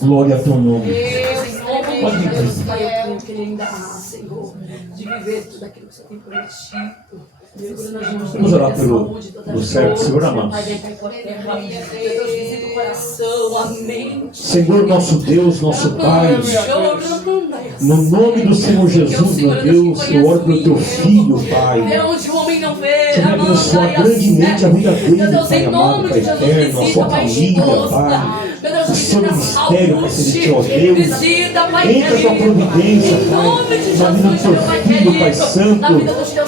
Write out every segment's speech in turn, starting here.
Glória ao teu nome. Pode vir, eu queria ainda mais, Senhor, de viver tudo aquilo que o Senhor tem prometido. Vamos orar pelo servo do Senhor, amados. Senhor, nosso Deus, nosso Pai, no nome do Senhor Jesus, meu Deus, eu oro pelo teu filho, Pai. Te abençoa grandemente a vida dele, Pai amado, Pai eterno, a sua família, Pai. O seu ministério, Pai celestial, Deus. Entra a tua providência, Pai, na vida do teu filho, Pai santo.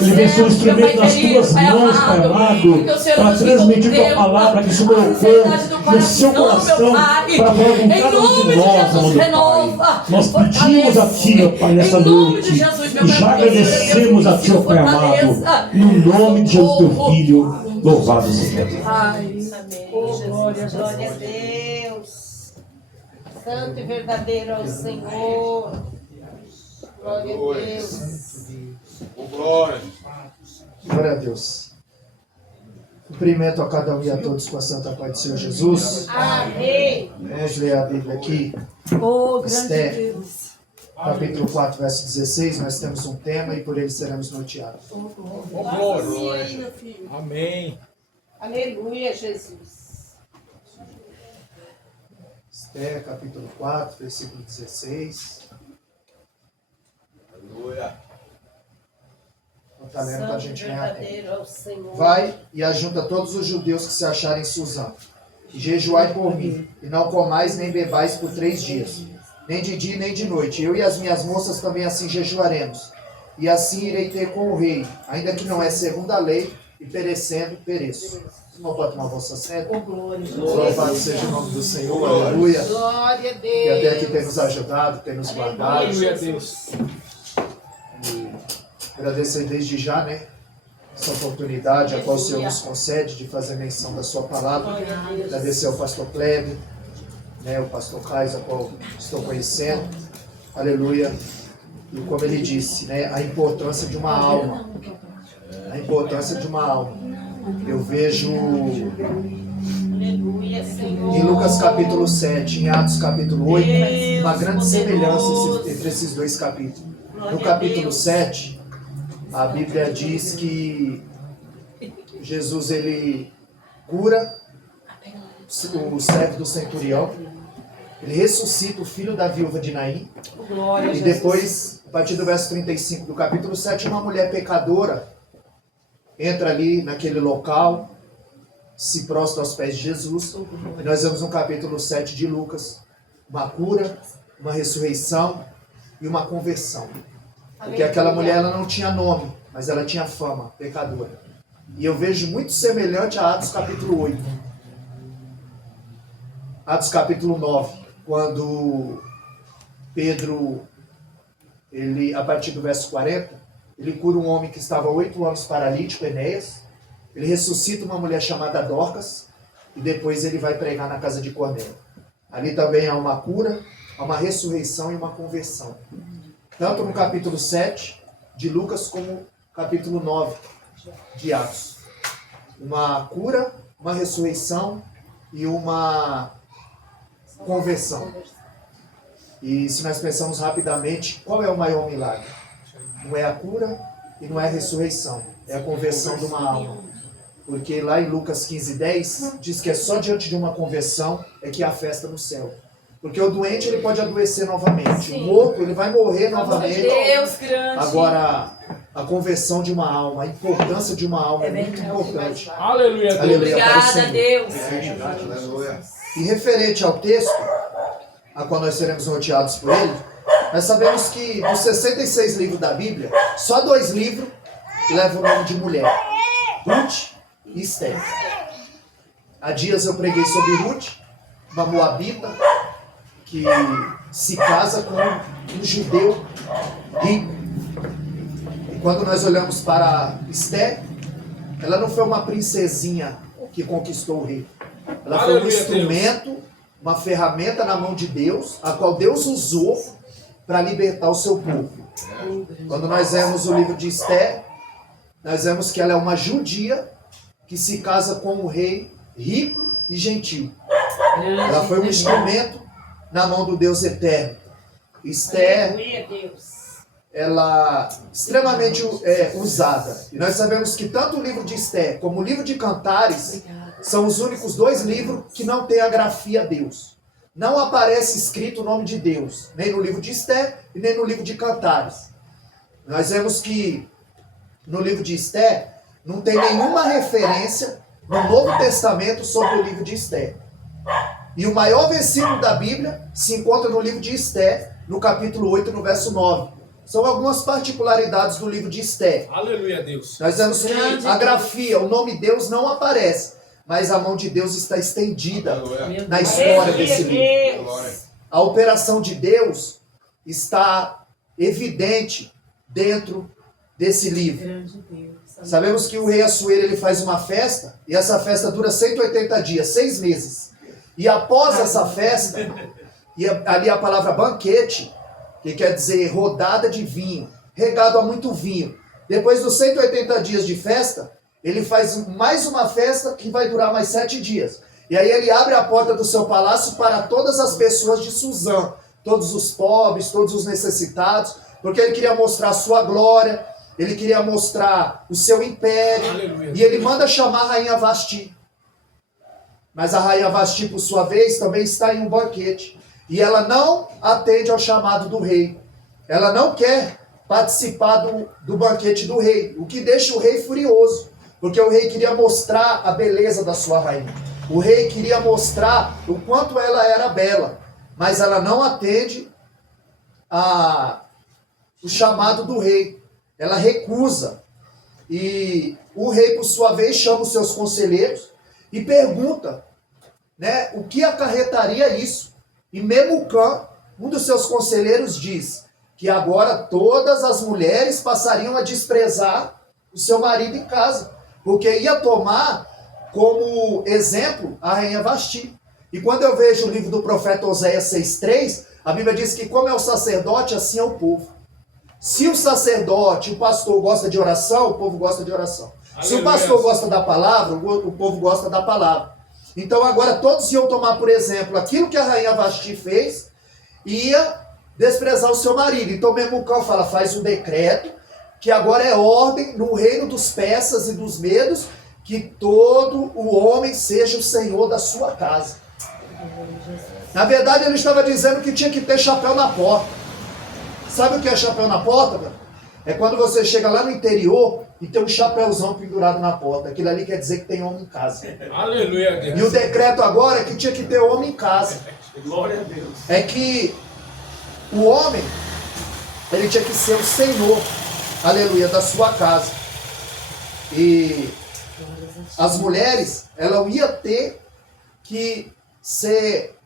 Ele vem ser um instrumento nas tuas mãos, Pai amado, para transmitir tua palavra que o Senhor colocou no seu coração, para falar com cada um de nós, amado Pai. Nós pedimos a Ti, ó Pai, nessa noite, e já agradecemos a Ti, ó Pai amado, no nome de Jesus, teu Filho, louvado seja Deus. Glória a Deus. Santo e verdadeiro ao Senhor. Glória a Deus. Glória. Glória a Deus. Cumprimento a cada um e a todos com a santa paz do Senhor Jesus. Amém. Vamos ler a Bíblia aqui. Esté, capítulo 4, verso 16. Nós temos um tema e por ele seremos norteados. Glória. Amém. Aleluia, Jesus. Esté, capítulo 4, versículo 16. Aleluia. Está lendo para a gente ganhar tempo. Verdadeiro ao Senhor. Vai e ajunta todos os judeus que se acharem em Suzã, e jejuai por mim, e não comais nem bebais por 3 dias, nem de dia nem de noite. Eu e as minhas moças também assim jejuaremos, e assim irei ter com o rei, ainda que não é segundo a lei, e perecendo, pereço. Não pode tomar vossa senta. Louvado seja o nome do Senhor, aleluia. Glória a Deus. Que até aqui tem nos ajudado, tem nos guardado. Aleluia, Deus. Agradecer desde já, né? Essa oportunidade a qual o Senhor nos concede de fazer menção da sua palavra. Agradecer ao pastor Kleber, né? O pastor Kais, a qual estou conhecendo. Aleluia. E como ele disse, né? A importância de uma alma. A importância de uma alma. Eu vejo Aleluia, Senhor. em Lucas capítulo 7, em Atos capítulo 8, uma grande semelhança entre esses dois capítulos. No capítulo 7, a Bíblia diz que Jesus ele cura o servo do centurião, ele ressuscita o filho da viúva de Naim, e depois, a partir do verso 35 do capítulo 7, uma mulher pecadora entra ali naquele local, se prostra aos pés de Jesus, e nós vemos no capítulo 7 de Lucas uma cura, uma ressurreição e uma conversão. Porque aquela mulher ela não tinha nome, mas ela tinha fama, pecadora. E eu vejo muito semelhante a Atos capítulo 8. Atos capítulo 9, quando Pedro, ele, a partir do verso 40, ele cura um homem que estava 8 anos paralítico, Enéas. Ele ressuscita uma mulher chamada Dorcas, e depois ele vai pregar na casa de Cornélio. Ali também há uma cura, há uma ressurreição e uma conversão. Tanto no capítulo 7 de Lucas, como no capítulo 9 de Atos. Uma cura, uma ressurreição e uma conversão. E se nós pensamos rapidamente, qual é o maior milagre? Não é a cura e não é a ressurreição. É a conversão de uma alma. Porque lá em Lucas 15:10 diz que é só diante de uma conversão é que há festa no céu. Porque o doente ele pode adoecer novamente. Sim. O morto ele vai morrer novamente. Deus grande. Agora, a conversão de uma alma, a importância de uma alma é muito importante. Aleluia, Deus. Obrigada, Deus. Aleluia. E referente ao texto, a qual nós seremos norteados por ele, nós sabemos que dos 66 livros da Bíblia, só 2 livros levam o nome de mulher. Ruth e Esther. Há dias eu preguei sobre Ruth, uma moabita, que se casa com um judeu rico. E quando nós olhamos para Esther, ela não foi uma princesinha que conquistou o rei. Ela foi um instrumento, uma ferramenta na mão de Deus, a qual Deus usou para libertar o seu povo. Quando nós vemos o livro de Esther, nós vemos que ela é uma judia que se casa com um rei rico e gentil. Ela foi um instrumento na mão do Deus eterno. Esther, Aleluia, Deus. ela é extremamente usada. E nós sabemos que tanto o livro de Esther como o livro de Cantares são os únicos 2 livros que não tem a grafia Deus. Não aparece escrito o nome de Deus, nem no livro de Esther e nem no livro de Cantares. Nós vemos que no livro de Esther não tem nenhuma referência no Novo Testamento sobre o livro de Esther. E o maior versículo da Bíblia se encontra no livro de Esther, no capítulo 8, no verso 9. São algumas particularidades do livro de Esther. Aleluia, Deus. Nós vemos que a grafia, o nome Deus não aparece, mas a mão de Deus está estendida Aleluia. na história desse livro. Deus. Glória. A operação de Deus está evidente dentro desse livro. Grande Deus. Sabemos que o rei Assuero ele faz uma festa, e essa festa dura 180 dias, 6 meses. E após essa festa, e ali a palavra banquete, que quer dizer rodada de vinho, regado a muito vinho. Depois dos 180 dias de festa, ele faz mais uma festa que vai durar mais 7 dias. E aí ele abre a porta do seu palácio para todas as pessoas de Suzã, todos os pobres, todos os necessitados, porque ele queria mostrar a sua glória, ele queria mostrar o seu império. Aleluia. E ele manda chamar a rainha Vasti. Mas a rainha Vasti, por sua vez, também está em um banquete. E ela não atende ao chamado do rei. Ela não quer participar do banquete do rei, o que deixa o rei furioso, porque o rei queria mostrar a beleza da sua rainha. O rei queria mostrar o quanto ela era bela, mas ela não atende o chamado do rei. Ela recusa. E o rei, por sua vez, chama os seus conselheiros e pergunta, né, o que acarretaria isso. E Memucã, um dos seus conselheiros, diz que agora todas as mulheres passariam a desprezar o seu marido em casa, porque ia tomar como exemplo a rainha Vasti. E quando eu vejo o livro do profeta Oséias 6,3, a Bíblia diz que como é o sacerdote, assim é o povo. Se o sacerdote, o pastor gosta de oração, o povo gosta de oração. Aleluia. Se o pastor gosta da palavra, o povo gosta da palavra. Então agora todos iam tomar, por exemplo, aquilo que a rainha Vasti fez e ia desprezar o seu marido. Então Memucã fala, faz um decreto, que agora é ordem no reino dos persas e dos medos, que todo o homem seja o senhor da sua casa. Na verdade ele estava dizendo que tinha que ter chapéu na porta. Sabe o que é chapéu na porta, mano? É quando você chega lá no interior e tem um chapéuzão pendurado na porta. Aquilo ali quer dizer que tem homem em casa. Aleluia, Deus. E o decreto agora é que tinha que ter homem em casa. Glória a Deus. É que o homem, ele tinha que ser o senhor, aleluia, da sua casa. E as mulheres, elas iam ter que ser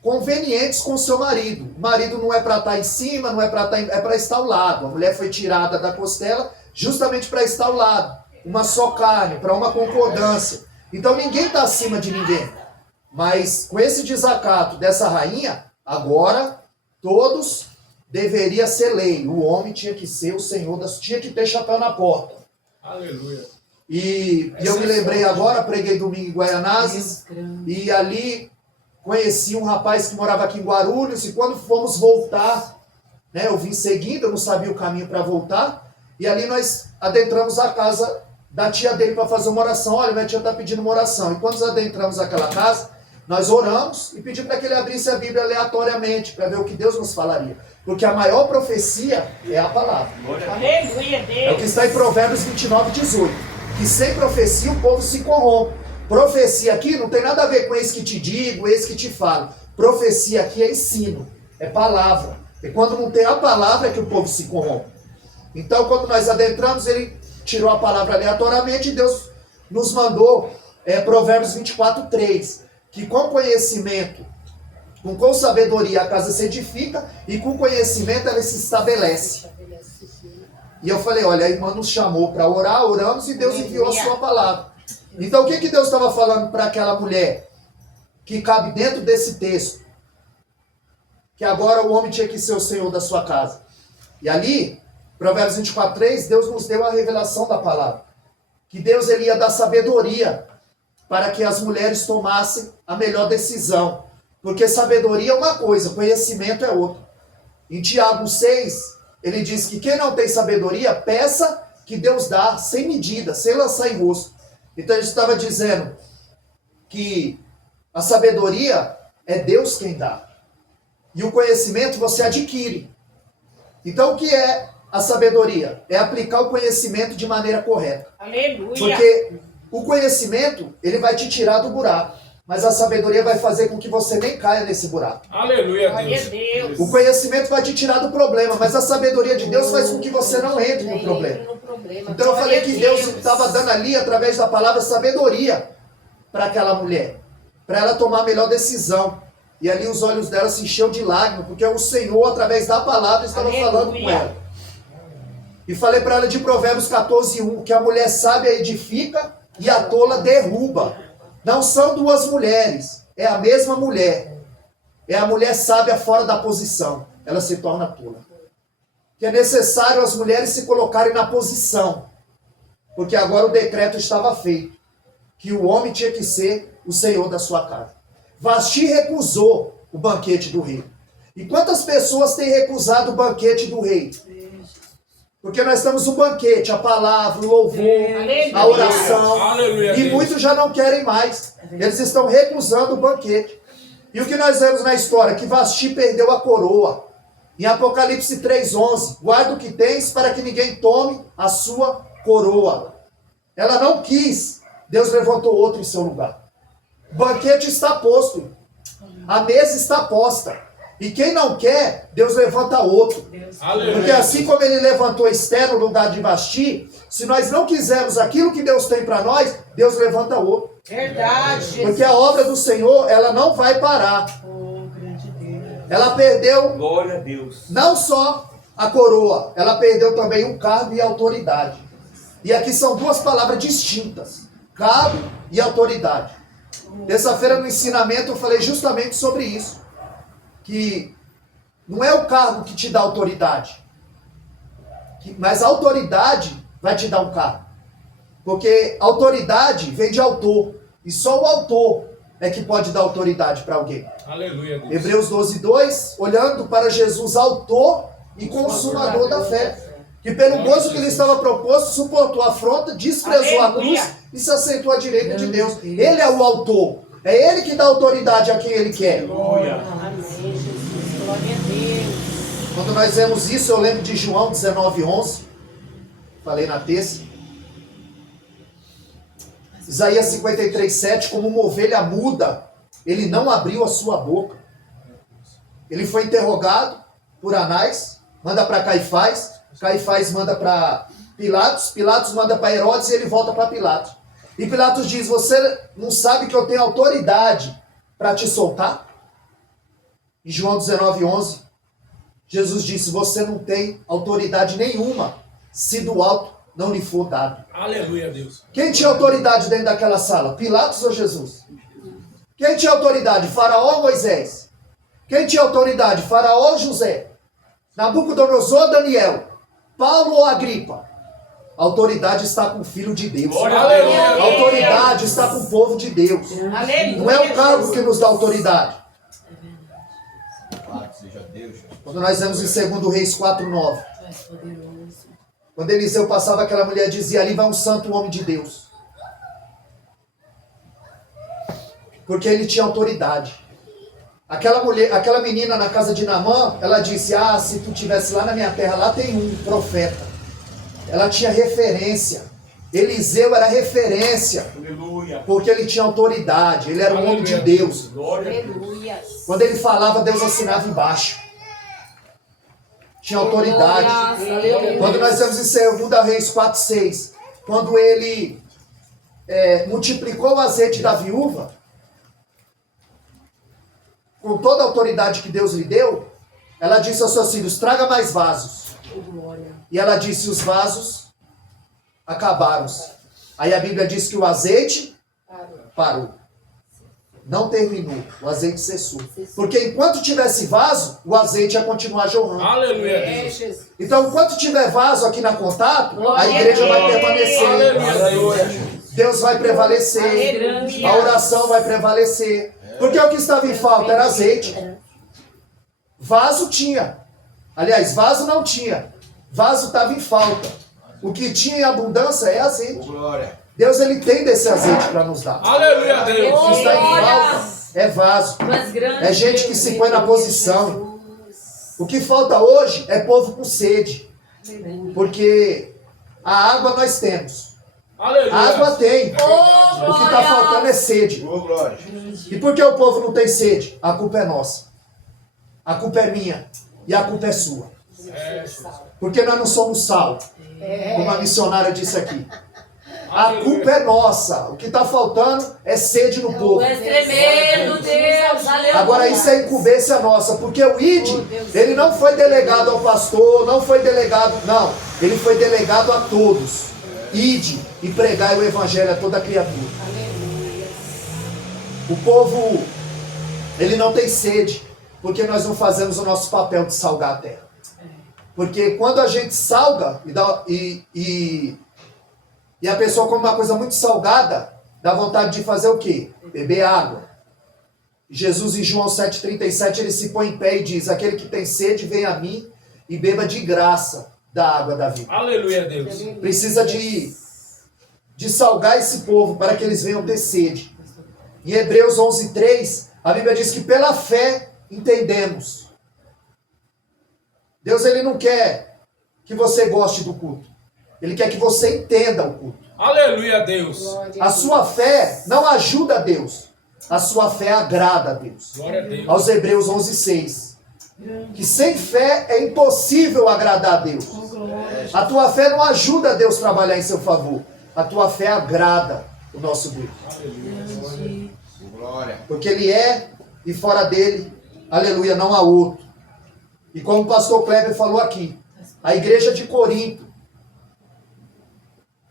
convenientes com o seu marido. O marido não é para estar em cima, não é para estar, é para estar ao lado. A mulher foi tirada da costela justamente para estar ao lado. Uma só carne, para uma concordância. Então ninguém está acima de ninguém. Mas com esse desacato dessa rainha, agora todos deveria ser lei. O homem tinha que ser o senhor, tinha que ter chapéu na porta. Aleluia. E eu me lembrei agora, preguei domingo em Guaianazes, e ali conheci um rapaz que morava aqui em Guarulhos, e quando fomos voltar, né, eu vim seguindo, eu não sabia o caminho para voltar, e ali nós adentramos a casa da tia dele para fazer uma oração. Olha, minha tia está pedindo uma oração. E quando nós adentramos aquela casa, nós oramos e pedimos para que ele abrisse a Bíblia aleatoriamente, para ver o que Deus nos falaria. Porque a maior profecia é a palavra. Aleluia, É o que Deus. está em Provérbios 29:18. Que sem profecia o povo se corrompe. Profecia aqui não tem nada a ver com esse que te digo, esse que te falo. Profecia aqui é ensino, é palavra. E quando não tem a palavra é que o povo se corrompe. Então quando nós adentramos, ele tirou a palavra aleatoriamente e Deus nos mandou Provérbios 24:3. Que com conhecimento, com sabedoria a casa se edifica e com conhecimento ela se estabelece. E eu falei, olha, a irmã nos chamou para orar, oramos e Deus enviou a sua palavra. Então o que Deus estava falando para aquela mulher que cabe dentro desse texto? Que agora o homem tinha que ser o senhor da sua casa. E ali, Provérbios 24:3, Deus nos deu a revelação da palavra. Que Deus ele ia dar sabedoria para que as mulheres tomassem a melhor decisão. Porque sabedoria é uma coisa, conhecimento é outra. Em Tiago 6, ele diz que quem não tem sabedoria, peça que Deus dá sem medida, sem lançar em rosto. Então ele estava dizendo que a sabedoria é Deus quem dá. E o conhecimento você adquire. Então o que é a sabedoria? É aplicar o conhecimento de maneira correta. Aleluia. Porque o conhecimento, ele vai te tirar do buraco. Mas a sabedoria vai fazer com que você nem caia nesse buraco. Aleluia, Glória a Deus. Deus. O conhecimento vai te tirar do problema, mas a sabedoria de Deus faz com que você não entre no problema. Então eu falei que Deus estava dando ali, através da palavra, sabedoria para aquela mulher. Para ela tomar a melhor decisão. E ali os olhos dela se encheu de lágrimas, porque o Senhor, através da palavra, estava falando com ela. E falei para ela de Provérbios 14:1, que a mulher sábia edifica e a tola derruba. Não são duas mulheres, é a mesma mulher. É a mulher sábia fora da posição. Ela se torna tola. Que é necessário as mulheres se colocarem na posição. Porque agora o decreto estava feito. Que o homem tinha que ser o senhor da sua casa. Vasti recusou o banquete do rei. E quantas pessoas têm recusado o banquete do rei? Porque nós estamos no banquete, a palavra, o louvor, a oração. Aleluia, E Deus. muitos já não querem mais. Eles estão recusando o banquete. E o que nós vemos na história? Que Vasti perdeu a coroa. Em Apocalipse 3:11, guarda o que tens para que ninguém tome a sua coroa. Ela não quis, Deus levantou outro em seu lugar. O banquete está posto, a mesa está posta. E quem não quer, Deus levanta outro. Aleluia. Porque assim como ele levantou Esther no lugar de Vasti, se nós não quisermos aquilo que Deus tem para nós, Deus levanta outro. Verdade, Jesus. Porque a obra do Senhor, ela não vai parar. Ela perdeu Glória a Deus. não só a coroa, ela perdeu também o cargo e a autoridade. E aqui são duas palavras distintas: cargo e autoridade. Terça-feira no ensinamento eu falei justamente sobre isso. Que não é o cargo que te dá autoridade, mas a autoridade vai te dar um cargo. Porque autoridade vem de autor, e só o autor é que pode dar autoridade para alguém. Aleluia, Deus. Hebreus 12:2, olhando para Jesus, autor e consumador da fé, que pelo gozo que lhe estava proposto, suportou a afronta, desprezou a cruz e se assentou à direita de Deus. Ele é o autor, é ele que dá autoridade a quem ele quer. Glória. Amém, Jesus. Glória a Deus. Quando nós vemos isso, eu lembro de João 19:11, falei na terça. Isaías 53:7, como uma ovelha muda, ele não abriu a sua boca. Ele foi interrogado por Anás, manda para Caifás, Caifás manda para Pilatos, Pilatos manda para Herodes e ele volta para Pilatos. E Pilatos diz: você não sabe que eu tenho autoridade para te soltar? Em João 19:11, Jesus disse: você não tem autoridade nenhuma, se do alto não lhe for dado. Aleluia, Deus. Quem tinha autoridade dentro daquela sala? Pilatos ou Jesus? Quem tinha autoridade? Faraó ou Moisés? Quem tinha autoridade? Faraó ou José? Nabucodonosor ou Daniel? Paulo ou Agripa? A autoridade está com o Filho de Deus. Glória a Deus. A autoridade está com o povo de Deus. Aleluia. Não é o cargo que nos dá autoridade. Louvado seja Deus. Quando nós vemos em 2 Reis 4:9, quando Eliseu passava, aquela mulher dizia: ali vai um santo homem de Deus. Porque ele tinha autoridade. Aquela menina na casa de Naamã, ela disse: ah, se tu estivesse lá na minha terra, lá tem um profeta. Ela tinha referência. Eliseu era referência. Aleluia. Porque ele tinha autoridade. Ele era um homem de Deus. Glória a Deus. Aleluia. Quando ele falava, Deus assinava embaixo. Tinha autoridade. Quando nós vemos em 2 Reis 4:6, quando ele multiplicou o azeite da viúva, com toda a autoridade que Deus lhe deu, ela disse aos seus filhos: traga mais vasos. E ela disse: os vasos acabaram-se. Aí a Bíblia diz que o azeite parou. Não terminou, o azeite cessou. Porque enquanto tivesse vaso, o azeite ia continuar jorrando. Aleluia, É, Deus. Jesus. Então, enquanto tiver vaso aqui na Contato, a Glória igreja a vai Deus. permanecer. Aleluia, Deus. Deus vai prevalecer. Aleluia. A oração vai prevalecer. Porque o que estava em falta era azeite. Vaso tinha. Aliás, vaso não tinha. Vaso estava em falta. O que tinha em abundância é azeite. Glória. Deus, ele tem desse azeite para nos dar. Aleluia, O Deus. que está em falta é vaso. É gente que se põe na posição. O que falta hoje é povo com sede. Porque a água nós temos. Aleluia. A água tem. O que está faltando é sede. Ô, glória. E por que o povo não tem sede? A culpa é nossa. A culpa é minha. E a culpa é sua. Porque nós não somos sal. Como a missionária disse aqui. A culpa é nossa. O que está faltando é sede no povo. É tremendo, Deus. Aleluia. Agora isso é incumbência nossa. Porque o ID, ele não foi delegado ao pastor, não foi delegado... Não. Ele foi delegado a todos. Ide e pregai o evangelho a toda criatura. O povo, ele não tem sede, porque nós não fazemos o nosso papel de salgar a terra. Porque quando a gente salga e a pessoa come uma coisa muito salgada, dá vontade de fazer o quê? Beber água. Jesus em João 7,37, ele se põe em pé e diz: aquele que tem sede, vem a mim e beba de graça da água da vida. Aleluia, Deus. Precisa de salgar esse povo para que eles venham ter sede. Em Hebreus 11:3, a Bíblia diz que pela fé entendemos. Deus, ele não quer que você goste do culto. Ele quer que você entenda o culto. Aleluia, Deus. A sua fé não ajuda a Deus. A sua fé agrada a Deus. Glória a Deus. Aos Hebreus 11:6. Que sem fé é impossível agradar a Deus. A tua fé não ajuda a Deus a trabalhar em seu favor. A tua fé agrada o nosso Deus. Glória. Porque Ele é, e fora dele, aleluia, não há outro. E como o pastor Kleber falou aqui, a igreja de Corinto,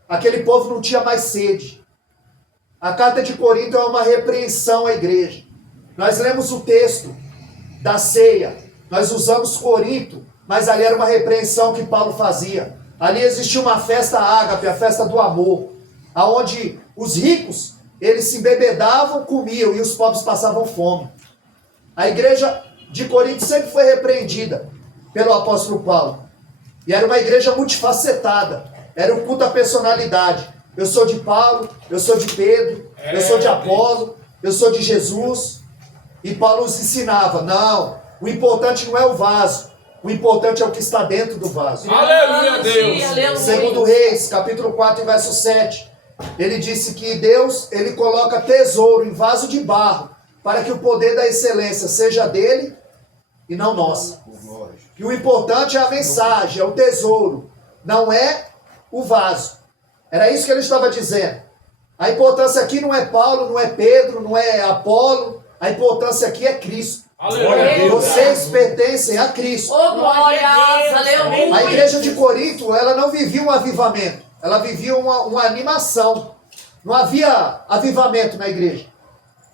aquele povo não tinha mais sede. A carta de Corinto é uma repreensão à igreja. Nós lemos o texto da ceia, nós usamos Corinto, mas ali era uma repreensão que Paulo fazia. Ali existia uma festa ágape, a festa do amor, aonde os ricos, eles se embebedavam, comiam, e os pobres passavam fome. A igreja de Corinto sempre foi repreendida pelo apóstolo Paulo. E era uma igreja multifacetada. Era o culto à personalidade. Eu sou de Paulo, eu sou de Pedro, eu sou de Apolo, eu sou de Jesus. E Paulo os ensinava: não, o importante não é o vaso, o importante é o que está dentro do vaso. Aleluia, Deus. Segundo Reis, capítulo 4, verso 7, ele disse que Deus, ele coloca tesouro em vaso de barro, para que o poder da excelência seja dele e não nossa. Que o importante é a mensagem, é o tesouro, não é o vaso. Era isso que ele estava dizendo. A importância aqui não é Paulo, não é Pedro, não é Apolo, a importância aqui é Cristo. Aleluia. Vocês pertencem a Cristo. Oh, glória, aleluia. A igreja de Corinto, ela não vivia um avivamento, ela vivia uma animação. Não havia avivamento na igreja.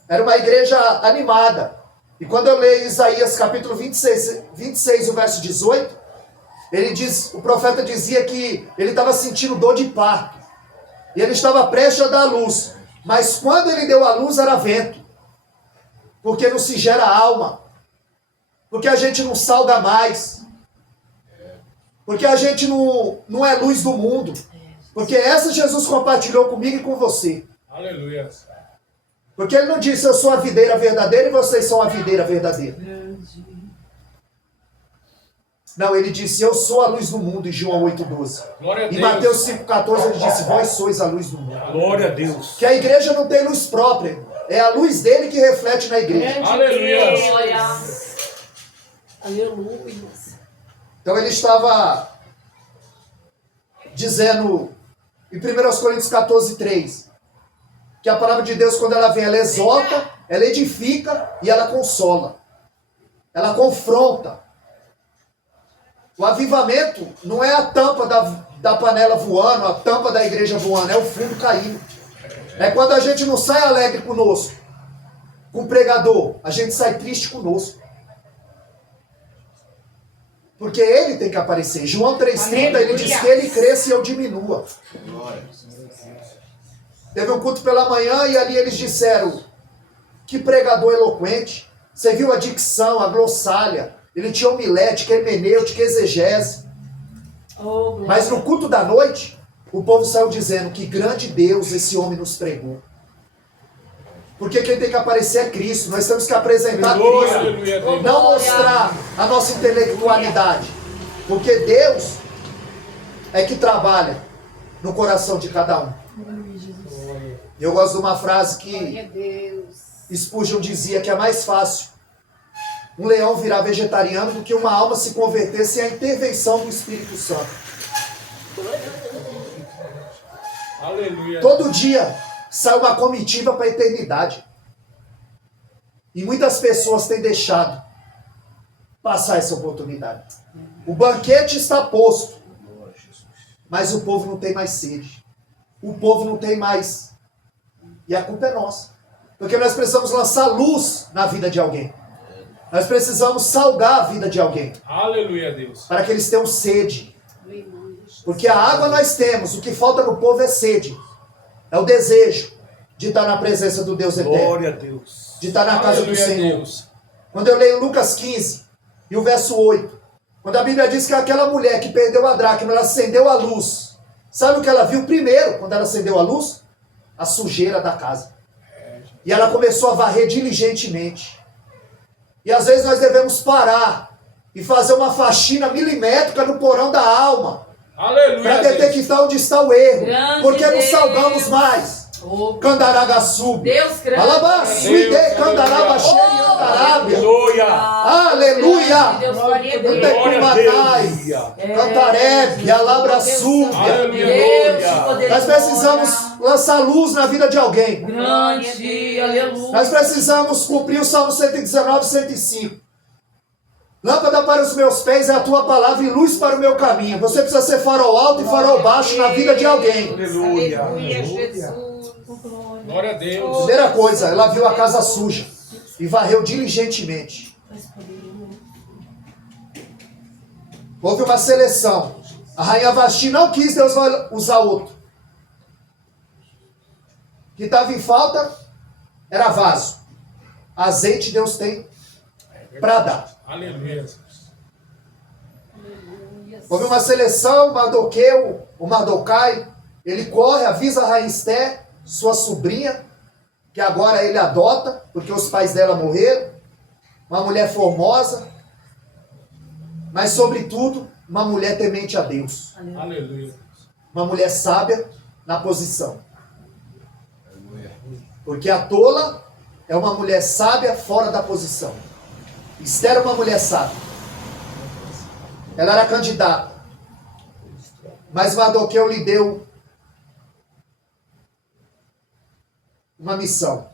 Era uma igreja animada. E quando eu leio Isaías capítulo 26, o verso 18, ele diz, o profeta dizia que ele estava sentindo dor de parto. E ele estava prestes a dar a luz. Mas quando ele deu a luz era vento. Porque não se gera alma. Porque a gente não salga mais. Porque a gente não é luz do mundo. Porque essa Jesus compartilhou comigo e com você. Aleluia. Porque ele não disse: eu sou a videira verdadeira e vocês são a videira verdadeira. Não, ele disse: eu sou a luz do mundo, em João 8,12. Glória a Em Deus. Mateus 5,14 ele disse: vós sois a luz do mundo. Glória a Deus. Que a igreja não tem luz própria. É a luz dele que reflete na igreja. Aleluia. Aleluia. Então ele estava dizendo em 1 Coríntios 14:3 que a palavra de Deus, quando ela vem, ela exorta, ela edifica e ela consola. Ela confronta. O avivamento não é a tampa da panela voando, a tampa da igreja voando, é o fundo caindo. É quando a gente não sai alegre conosco, com o pregador, a gente sai triste conosco. Porque ele tem que aparecer. João 3,30, ele diz que ele cresça e eu diminua. Teve um culto pela manhã e ali eles disseram Que pregador eloquente. Você viu a dicção, a glossália. Ele tinha homilética, hermenêutica, exegese. Mas no culto da noite, o povo saiu dizendo que grande Deus esse homem nos pregou. Porque quem tem que aparecer é Cristo. Nós temos que apresentar Cristo. Aleluia, Deus. Não mostrar a nossa intelectualidade. Porque Deus é que trabalha no coração de cada um. Eu gosto de uma frase que Spurgeon dizia que é mais fácil um leão virar vegetariano do que uma alma se converter sem a intervenção do Espírito Santo. Aleluia. Todo dia sai uma comitiva para a eternidade. E muitas pessoas têm deixado passar essa oportunidade. O banquete está posto, mas o povo não tem mais sede. O povo não tem mais. E a culpa é nossa. Porque nós precisamos lançar luz na vida de alguém. Nós precisamos salgar a vida de alguém. Aleluia, Deus. Para que eles tenham sede. Porque a água nós temos, o que falta no povo é sede. É o desejo de estar na presença do Deus eterno. Glória a Deus. De estar na casa do Aleluia, Senhor. Deus. Quando eu leio Lucas 15 e o verso 8, quando a Bíblia diz que aquela mulher que perdeu a dracma, ela acendeu a luz. Sabe o que ela viu primeiro quando ela acendeu a luz? A sujeira da casa. E ela começou a varrer diligentemente. E às vezes nós devemos parar e fazer uma faxina milimétrica no porão da alma. Aleluia, Para Deus. detectar onde está o erro. Grande Porque não Deus. salgamos mais. Candaragaçu. Deus grande. Alabaçuide, Candarabaxê, Andarábia. Aleluia. Aleluia. Deus, glória a Deus. Glória a Deus. Cantarebe, Alabraçúbia. Aleluia. Deus, Glória. poder Nós precisamos lançar luz na vida de alguém. grande, aleluia. Nós precisamos cumprir o Salmo 119, 105. Lâmpada para os meus pés é a tua palavra e luz para o meu caminho. Você precisa ser farol alto e farol baixo na vida de alguém. Aleluia. Aleluia, Jesus. Glória a Deus. Primeira coisa, ela viu a casa suja e varreu diligentemente. Houve uma seleção. A rainha Vasti não quis, Deus vai usar outro. O que estava em falta era vaso. Azeite Deus tem para dar. Aleluia. Houve uma seleção, Mardoqueu, o Mardocai, ele corre, avisa a rainha Esther, sua sobrinha, que agora ele adota, porque os pais dela morreram, uma mulher formosa, mas sobretudo, uma mulher temente a Deus, Aleluia. uma mulher sábia na posição. Porque a tola é uma mulher sábia fora da posição. Esther era uma mulher sábia. Ela era candidata. Mas Mardoqueu lhe deu uma missão.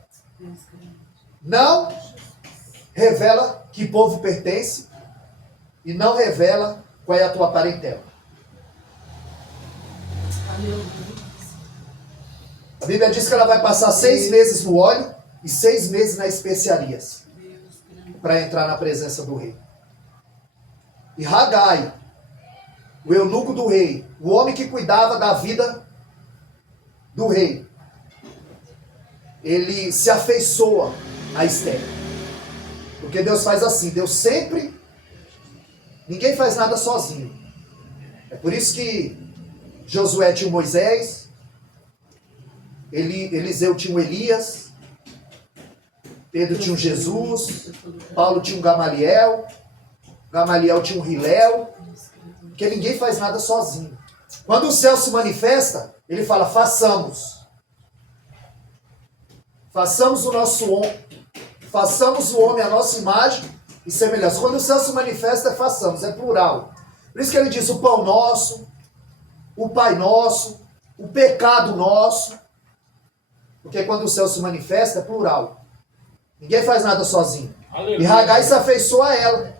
Não revela que povo pertence e não revela qual é a tua parentela. A Bíblia diz que ela vai passar 6 meses no óleo e 6 meses nas especiarias para entrar na presença do rei. E Hagai, o eunuco do rei, o homem que cuidava da vida do rei, ele se afeiçoa a Esther. Porque Deus faz assim, Deus sempre, ninguém faz nada sozinho. É por isso que Josué tinha o Moisés, Eliseu tinha o Elias, Pedro tinha o Jesus, Paulo tinha o Gamaliel, Gamaliel tinha o Hilel, porque ninguém faz nada sozinho. Quando o céu se manifesta, ele fala, façamos. Façamos o nosso homem, façamos o homem à nossa imagem e semelhança. Quando o céu se manifesta, façamos, é plural. Por isso que ele diz o pão nosso, o Pai nosso, o pecado nosso. Porque quando o céu se manifesta, é plural. Ninguém faz nada sozinho. Aleluia. E Hagai se afeiçoou a ela.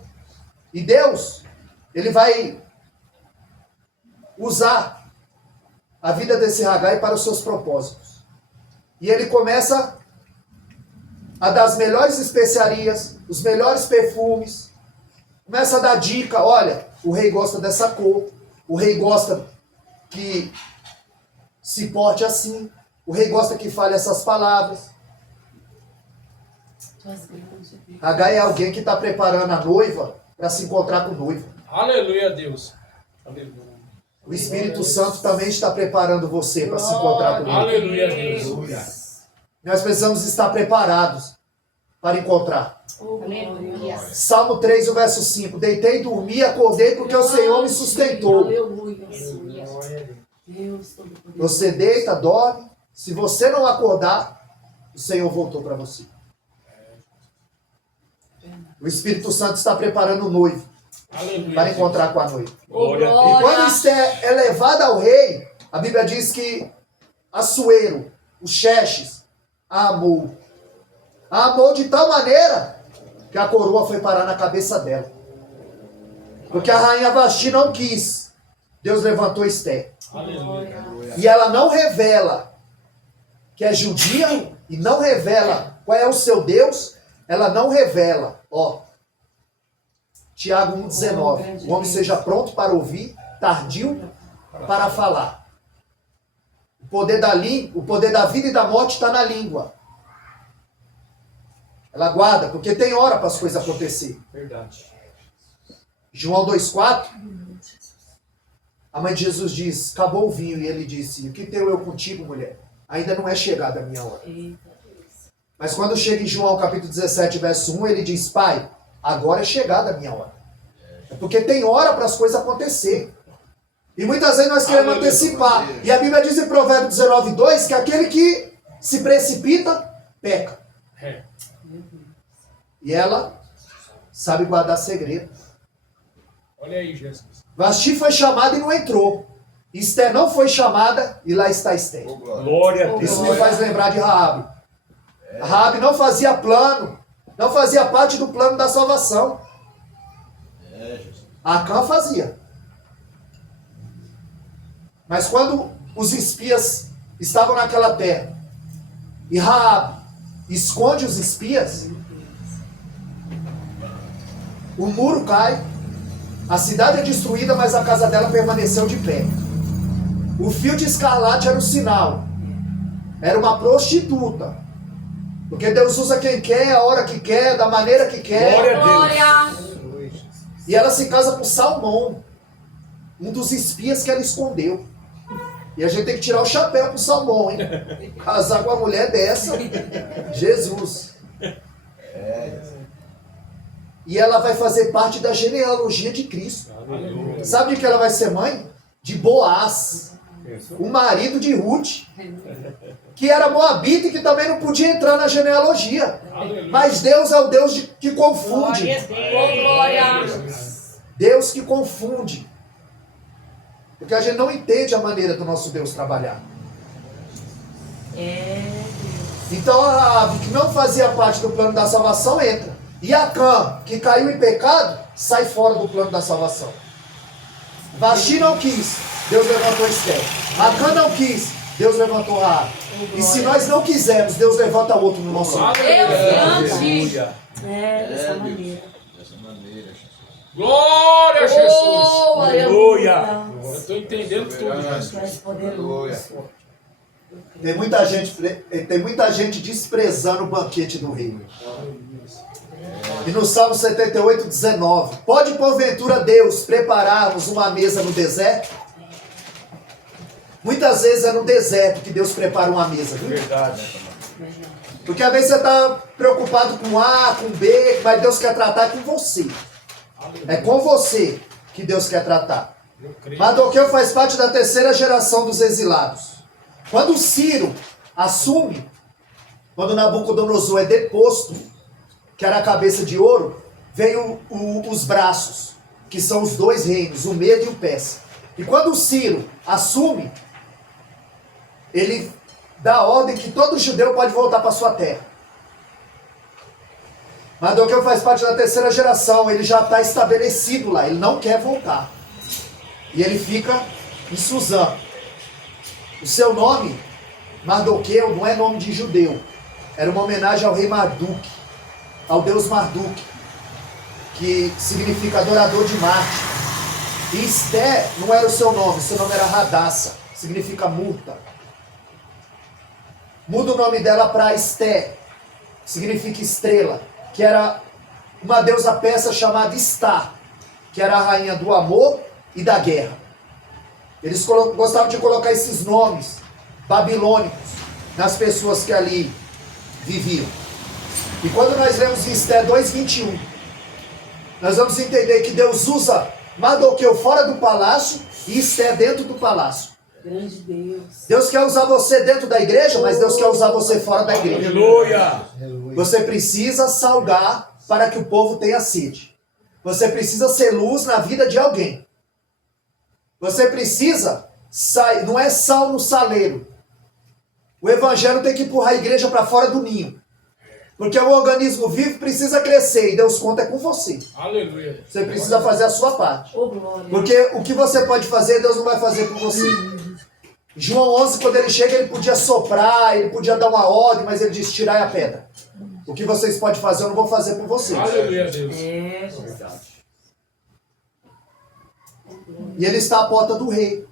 E Deus, ele vai usar a vida desse Hagai para os seus propósitos. E ele começa a dar as melhores especiarias, os melhores perfumes. Começa a dar dica, olha, o rei gosta dessa cor, o rei gosta que se porte assim, o rei gosta que fale essas palavras. Hagai é alguém que está preparando a noiva para se encontrar com o noivo. Aleluia, Deus. Aleluia. O Espírito Santo também está preparando você para se encontrar com o noivo. Aleluia, Deus. Nós precisamos estar preparados para encontrar. Aleluia. Salmo 3, o verso 5. Deitei, dormi e acordei porque o Senhor me sustentou. Aleluia. Deus Todo-Poderoso. Você deita, dorme. Se você não acordar, o Senhor voltou para você. O Espírito Santo está preparando o noivo Aleluia. para encontrar com a noiva. Glória a E Deus. quando Esther é levada ao rei, a Bíblia diz que Assuero, o Xerxes, a amou. A amou de tal maneira que a coroa foi parar na cabeça dela. Porque a rainha Vasti não quis. Deus levantou Esther. Aleluia. E ela não revela que é judia e não revela qual é o seu Deus. Ela não revela. Ó, Tiago 1,19. O homem seja pronto para ouvir, tardio para falar. O poder da vida e da morte está na língua. Ela guarda, porque tem hora para as coisas acontecer. Verdade. João 2,4. A mãe de Jesus diz, acabou o vinho. E ele disse, o que tenho eu contigo, mulher? Ainda não é chegada a minha hora. Mas quando chega em João capítulo 17, verso 1, ele diz, pai, agora é chegada a minha hora. É porque tem hora para as coisas acontecer. E muitas vezes nós queremos antecipar. E a Bíblia diz em Provérbios 19, 2, que aquele que se precipita, peca. É. E ela sabe guardar segredo. Olha aí, Jesus. Vasti foi chamada e não entrou. Esther não foi chamada e lá está Esther. Glória a Deus. Isso me faz lembrar de Raabe. Raabe não fazia plano, não fazia parte do plano da salvação. Acã fazia. Mas quando os espias estavam naquela terra e Raabe esconde os espias, o muro cai, a cidade é destruída, mas a casa dela permaneceu de pé. O fio de escarlate era o sinal. Era uma prostituta. Porque Deus usa quem quer, a hora que quer, da maneira que quer. Glória a Deus. E ela se casa com Salmão, um dos espias que ela escondeu. E a gente tem que tirar o chapéu pro Salmão, hein? Casar com uma mulher dessa, Jesus. E ela vai fazer parte da genealogia de Cristo. Aleluia. Sabe de que ela vai ser mãe? De Boaz, o marido de Ruth, que era moabita e que também não podia entrar na genealogia. Aleluia. Mas Deus é o Deus que confunde. Glória a Deus. Deus que confunde. Porque a gente não entende a maneira do nosso Deus trabalhar. Então a Raabe, que não fazia parte do plano da salvação, entra. E Acã, que caiu em pecado, sai fora do plano da salvação. Vasti não quis, Deus levantou Esther. Acã não quis, Deus levantou Raabe. E se nós não quisermos, Deus levanta outro no nosso lugar. Aleluia. Dessa maneira. Dessa maneira, Jesus. Glória a Jesus. Oh, Aleluia. Eu estou entendendo tudo, Jesus. Tu és poderoso. Tem muita gente desprezando o banquete do rei. E no Salmo 78, 19. Pode porventura Deus prepararmos uma mesa no deserto? Muitas vezes é no deserto que Deus prepara uma mesa, viu? Verdade. Porque às vezes você está preocupado com A, com B, mas Deus quer tratar com você. É com você que Deus quer tratar. Eu creio. Mardoqueu faz parte da terceira geração dos exilados. Quando Ciro assume, quando Nabucodonosor é deposto, que era a cabeça de ouro, vem os braços, que são os dois reinos, o Medo e o Persa. E quando Ciro assume, ele dá a ordem que todo judeu pode voltar para sua terra. Mardoqueu faz parte da terceira geração, ele já está estabelecido lá, ele não quer voltar. E ele fica em Suzã. O seu nome, Mardoqueu, não é nome de judeu. Era uma homenagem ao rei Marduk, ao deus Marduk, que significa adorador de Marte. E Esther não era o seu nome era Radassa, significa murta. Muda o nome dela para Esther, significa estrela, que era uma deusa persa chamada Istá, que era a rainha do amor e da guerra. Eles gostavam de colocar esses nomes babilônicos nas pessoas que ali viviam. E quando nós lemos em Esté 2:21, nós vamos entender que Deus usa Mardoqueu fora do palácio e Esté dentro do palácio. Grande Deus. Deus quer usar você dentro da igreja, mas Deus quer usar você fora da igreja. Aleluia. Você precisa salgar para que o povo tenha sede. Você precisa ser luz na vida de alguém. Você precisa sair, não é sal no saleiro. O evangelho tem que empurrar a igreja para fora do ninho. Porque o organismo vivo precisa crescer e Deus conta com você. Aleluia. Você precisa fazer a sua parte. Oh, glória. Porque o que você pode fazer, Deus não vai fazer por você. João 11, quando ele chega, ele podia soprar, ele podia dar uma ordem, mas ele disse, tirai a pedra. O que vocês podem fazer, eu não vou fazer por vocês. Aleluia, Deus. É, Jesus. E ele está à porta do rei.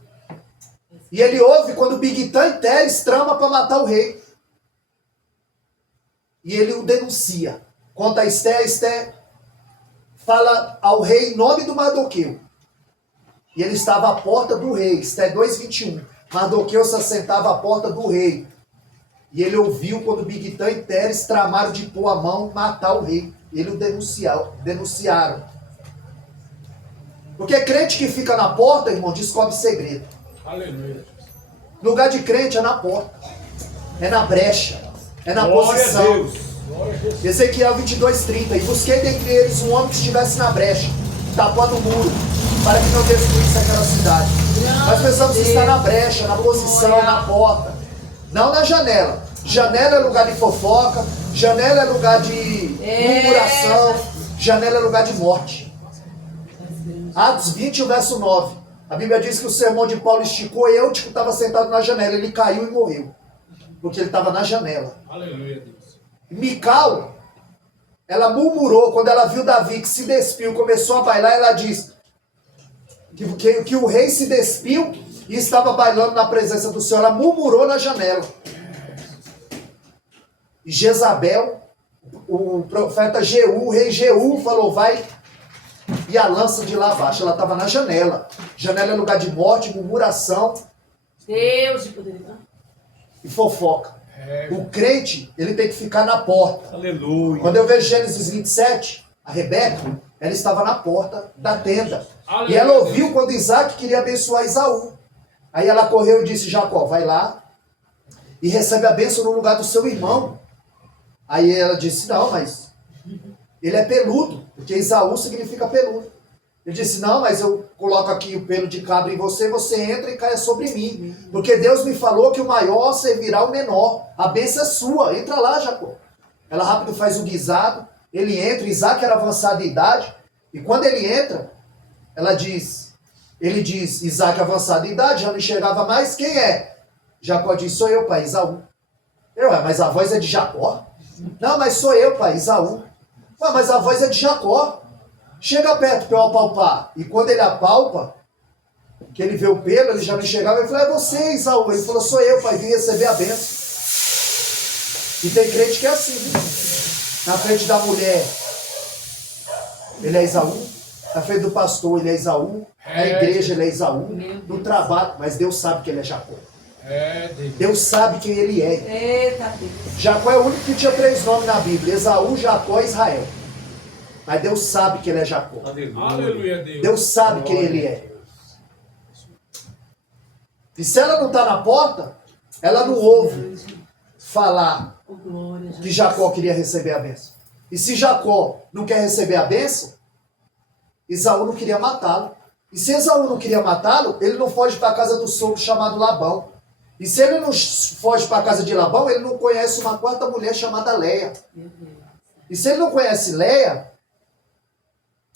E ele ouve quando o Bigtã e Teres trama para matar o rei. E ele o denuncia. Conta a Esté fala ao rei em nome do Mardoqueu. E ele estava à porta do rei. Esté 2:21. Mardoqueu se assentava à porta do rei. E ele ouviu quando Bigtã e Teres tramaram de pôr a mão matar o rei. E ele o denunciaram. Porque crente que fica na porta, irmão, descobre segredo. Aleluia. Lugar de crente é na porta. É na brecha. É na Glória a posição. Deus. Glória a Jesus. Ezequiel 22:30. E busquei dentre eles um homem que estivesse na brecha, tapando o muro, para que não destruísse aquela cidade. Nós precisamos estar na brecha, na posição, na porta. Não na janela. Janela é lugar de fofoca. Janela é lugar de murmuração. Janela é lugar de morte. Atos 20, o verso 9. A Bíblia diz que o sermão de Paulo esticou e Eutico estava sentado na janela. Ele caiu e morreu. Porque ele estava na janela. Aleluia, Deus. Mical, ela murmurou quando ela viu Davi que se despiu, começou a bailar. Ela diz que o rei se despiu e estava bailando na presença do Senhor. Ela murmurou na janela. E Jezabel, o profeta Jeú, o rei Jeú falou, vai e a lança de lá abaixo. Ela estava na janela. Janela é lugar de morte, murmuração. Deus de poder. E fofoca. O crente, ele tem que ficar na porta. Aleluia. Quando eu vejo Gênesis 27, a Rebeca, ela estava na porta da tenda. Aleluia. E ela ouviu quando Isaac queria abençoar Esaú. Aí ela correu e disse, Jacó, vai lá e recebe a bênção no lugar do seu irmão. Aí ela disse, não, mas ele é peludo, porque Esaú significa peludo. Ele disse, não, mas eu coloco aqui o pelo de cabra em você, você entra e cai sobre mim. Porque Deus me falou que o maior servirá o menor. A bênção é sua, entra lá, Jacó. Ela rápido faz o guisado, ele entra, Isaac era avançado de idade, e quando ele entra, ele diz, Isaac avançado de idade, já não enxergava mais, quem é? Jacó diz, sou eu, pai, Esaú. Mas a voz é de Jacó? Não, mas sou eu, pai, Esaú. Mas a voz é de Jacó. Chega perto para eu apalpar. E quando ele apalpa, que ele vê o pelo, ele já não enxergava, ele falou, é você, Esaú. Ele falou, sou eu, pai, vim receber a bênção. E tem crente que é assim, né? Na frente da mulher, ele é Esaú. Na frente do pastor, ele é Esaú. Na igreja, ele é Esaú. No trabalho, mas Deus sabe que ele é Jacó. Deus. Deus sabe quem ele é. Eita, Deus. Jacó é o único que tinha 3 nomes na Bíblia. Esaú, Jacó e Israel. Mas Deus sabe que ele é Jacó. Aleluia, Deus. Deus sabe quem ele é. E se ela não está na porta, ela não ouve falar Oh, glória, que Jacó queria receber a bênção. E se Jacó não quer receber a bênção, Esaú não queria matá-lo. E se Esaú não queria matá-lo, ele não foge para a casa do sogro chamado Labão. E se ele não foge para a casa de Labão, ele não conhece uma quarta mulher chamada Leia. E se ele não conhece Leia,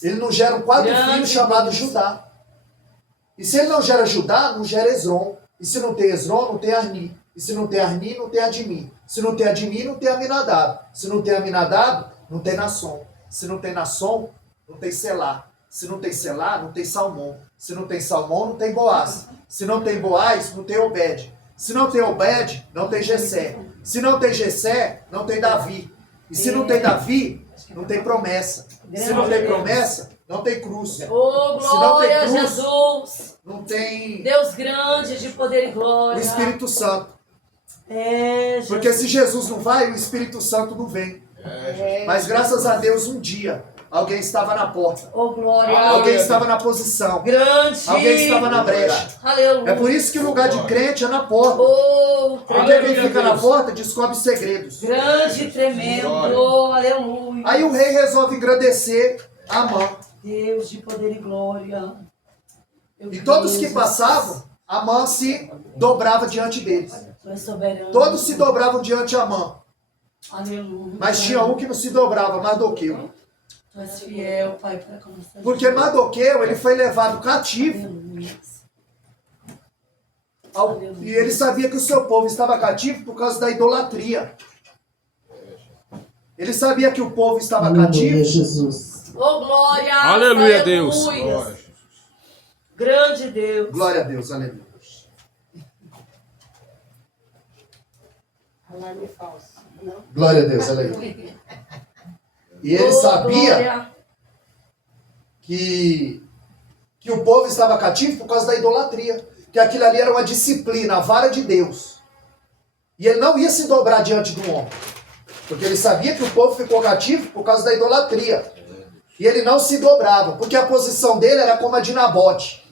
ele não gera um quarto filho chamado Judá. E se ele não gera Judá, não gera Esrom. E se não tem Esrom, não tem Arni. E se não tem Arni, não tem Admi. Se não tem Admi, não tem Aminadab. Se não tem Aminadab, não tem Nasson. Se não tem Nasson, não tem Selá. Se não tem Selá, não tem Salmão. Se não tem Salmão, não tem Boaz. Se não tem Boaz, não tem Obed. Se não tem Obed, não tem Jessé. Se não tem Jessé, não tem Davi. E se não tem Davi, não tem promessa. Se não tem promessa, não tem cruz. Oh, Se não tem glória a cruz, Jesus. não tem Deus grande de poder e o glória. Espírito Santo. É, Jesus. Porque se Jesus não vai, o Espírito Santo não vem. Mas graças a Deus, um dia, alguém estava na porta. Oh, glória. Alguém estava na posição. Grande. Alguém estava na brecha. Aleluia. É por isso que o lugar de crente é na porta. Oh, Porque quem Aleluia, fica na Deus. porta descobre segredos. grande, tremendo. Aleluia. Aí o rei resolve engrandecer Amã. Deus de poder e glória. E todos que passavam, Amã se dobrava diante deles. Tu és soberano. Todos se dobravam diante de Amã. Aleluia. Mas tinha um que não se dobrava, Mardoqueu. Tu és fiel, Pai, para com nossa Porque Mardoqueu, ele foi levado cativo. Aleluia. E ele sabia que o seu povo estava cativo por causa da idolatria. Ele sabia que o povo estava cativo. Jesus. Oh, glória. Aleluia, Deus. Grande Deus. Glória a Deus, aleluia. Alarme falso. Não? Glória a Deus, aleluia. E ele Oh, sabia glória. que o povo estava cativo por causa da idolatria. Que aquilo ali era uma disciplina, a vara de Deus. E ele não ia se dobrar diante do homem. Porque ele sabia que o povo ficou cativo por causa da idolatria. E ele não se dobrava, porque a posição dele era como a de Nabote.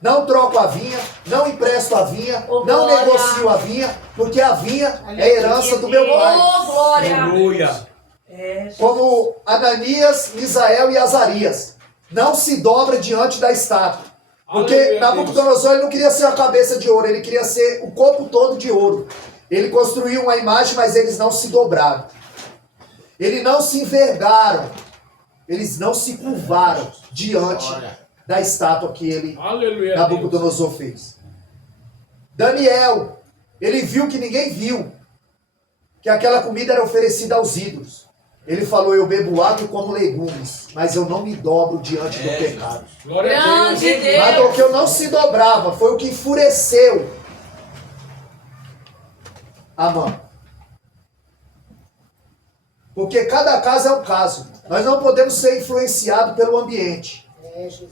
Não troco a vinha, não empresto a vinha, Oh, não glória. negocio a vinha, porque a vinha é a herança do meu pai. Oh, glória. Aleluia. É, Como Ananias, Misael e Azarias. Não se dobra diante da estátua. Porque Aleluia, Nabucodonosor ele não queria ser a cabeça de ouro, ele queria ser o corpo todo de ouro. Ele construiu uma imagem, mas eles não se dobraram. Eles não se envergaram. Eles não se curvaram diante da estátua que ele, Aleluia, Deus. Nabucodonosor, fez. Daniel, ele viu que ninguém viu, que aquela comida era oferecida aos ídolos. Ele falou, eu bebo água e como legumes, mas eu não me dobro diante do pecado. Glória a Deus. grande Deus. Mardoqueu não se dobrava, foi o que enfureceu Amã. Porque cada caso é um caso. Nós não podemos ser influenciados pelo ambiente. É, Jesus.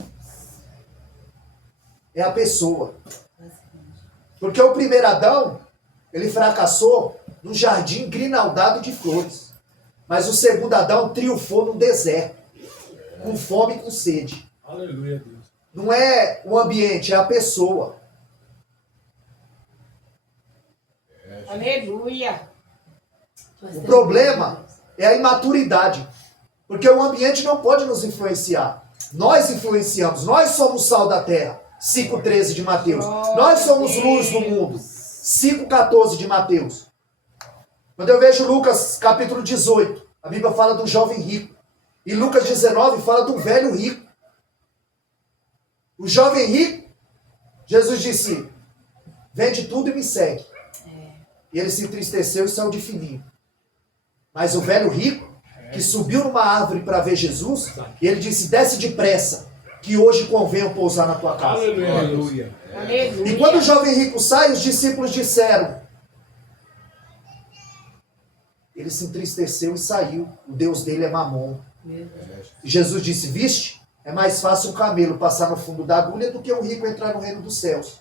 É a pessoa. Porque o primeiro Adão, ele fracassou num jardim grinaldado de flores. Mas o segundo Adão triunfou num deserto, com fome e com sede. Aleluia, Deus. Não é o ambiente, é a pessoa. Aleluia. O problema é a imaturidade. Porque o ambiente não pode nos influenciar. Nós influenciamos, nós somos sal da terra. 5,13 de Mateus. Nós somos luz do mundo. 5,14 de Mateus. Quando eu vejo Lucas capítulo 18, a Bíblia fala do jovem rico. E Lucas 19 fala do velho rico. O jovem rico, Jesus disse, vende tudo e me segue. E ele se entristeceu e saiu de fininho. Mas o velho rico, que subiu numa árvore para ver Jesus, e ele disse, desce depressa, que hoje convém eu pousar na tua casa. Aleluia. Aleluia. Aleluia. E quando o jovem rico sai, os discípulos disseram, ele se entristeceu e saiu. O Deus dele é Mamon. E Jesus disse, viste? É mais fácil um camelo passar no fundo da agulha do que um rico entrar no reino dos céus.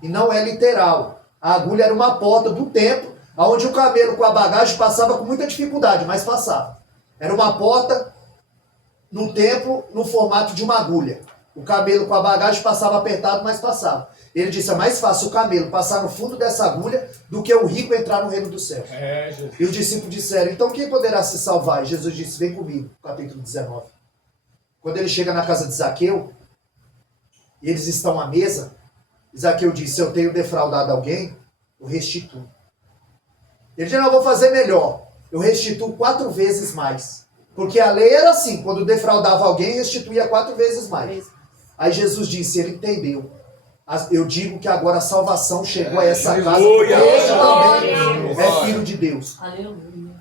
E não é literal. A agulha era uma porta do templo, onde o camelo com a bagagem passava com muita dificuldade, mas passava. Era uma porta no templo, no formato de uma agulha. O camelo com a bagagem passava apertado, mas passava. Ele disse, é mais fácil o camelo passar no fundo dessa agulha do que o rico entrar no reino dos céus. É, Jesus. E os discípulos disseram, então quem poderá se salvar? E Jesus disse, vem comigo, capítulo 19. Quando ele chega na casa de Zaqueu, e eles estão à mesa, Zaqueu disse, se eu tenho defraudado alguém, eu restituo. Ele disse, não, eu vou fazer melhor, eu restituo 4 vezes mais. Porque a lei era assim, quando defraudava alguém, restituía 4 vezes mais. Aí Jesus disse, ele entendeu. Eu digo que agora a salvação chegou a essa casa, porque este também é filho de Deus. Aleluia.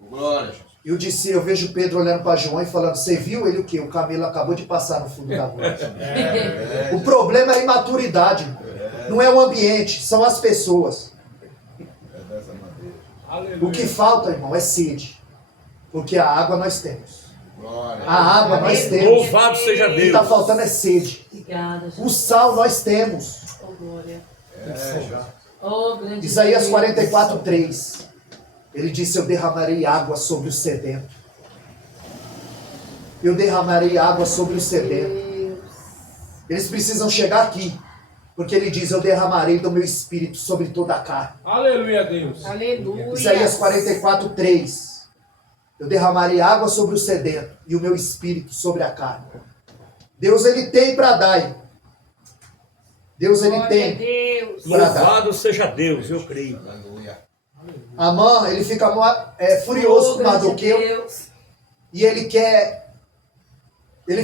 Glória. E eu disse, eu vejo Pedro olhando para João e falando, você viu ele o quê? O camelo acabou de passar no fundo da agulha. O problema é a imaturidade. Não é o ambiente, são as pessoas. Aleluia. O que falta, irmão, é sede. Porque a água nós temos. Glória. A água nós temos. Louvado seja O que Deus. está faltando é sede. Obrigada, O Jesus. sal nós temos. Oh, glória. Já. Oh, grande Isaías Deus. 44:3. Ele disse: eu derramarei água sobre o sedento. Eu derramarei água sobre o sedento. Eles precisam chegar aqui. Porque ele diz: eu derramarei do meu espírito sobre toda a carne. Aleluia, Deus. Aleluia. Isaías 44:3. Eu derramarei água sobre o sedento e o meu espírito sobre a carne. Deus, ele tem para dar. Deus, ele Glória a tem Deus. para dar. Louvado seja Deus, eu creio. Aleluia. Amã, ele fica furioso Oh, com grande Mardoqueu. Deus. E ele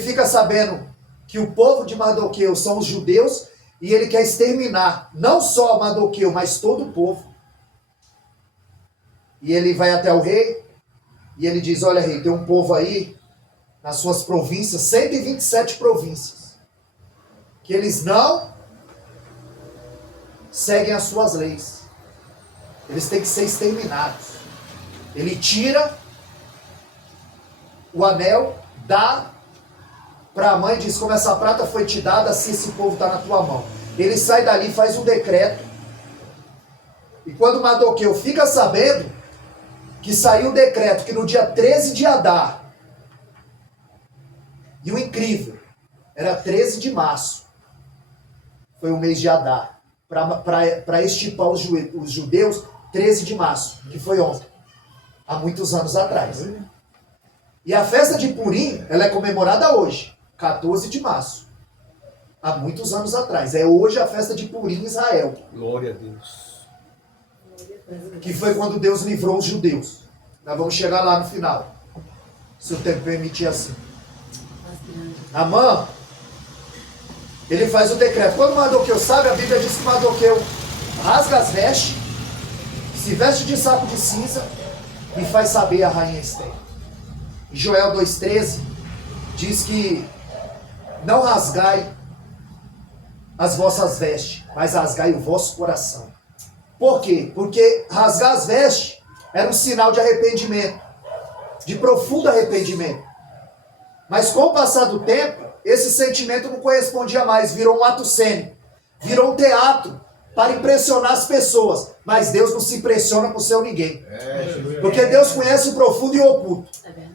fica sabendo que o povo de Mardoqueu são os judeus e ele quer exterminar não só Mardoqueu, mas todo o povo. E ele vai até o rei e ele diz: olha, rei, tem um povo aí nas suas províncias, 127 províncias, que eles não seguem as suas leis. Eles têm que ser exterminados. Ele tira o anel, dá para a mãe e diz: como essa prata foi te dada, assim esse povo está na tua mão. Ele sai dali, faz um decreto. E quando Mardoqueu fica sabendo que saiu o decreto, que no dia 13 de Adar, e o incrível, era 13 de março, foi o mês de Adar, para extirpar os judeus, 13 de março, que foi ontem, há muitos anos atrás. E a festa de Purim, ela é comemorada hoje, 14 de março. Há muitos anos atrás. É hoje a festa de Purim em Israel. Glória a Deus. Que foi quando Deus livrou os judeus. Nós vamos chegar lá no final. Se o tempo permitir assim. Amã, ele faz o decreto. Quando Mardoqueu sabe, a Bíblia diz que Mardoqueu rasga as vestes, se veste de saco de cinza e faz saber a rainha Esther. Joel 2,13 diz que não rasgai as vossas vestes, mas rasgai o vosso coração. Por quê? Porque rasgar as vestes era um sinal de arrependimento, de profundo arrependimento. Mas com o passar do tempo, esse sentimento não correspondia mais, virou um ato cênico, virou um teatro para impressionar as pessoas. Mas Deus não se impressiona com o seu ninguém. Porque Deus conhece o profundo e o oculto.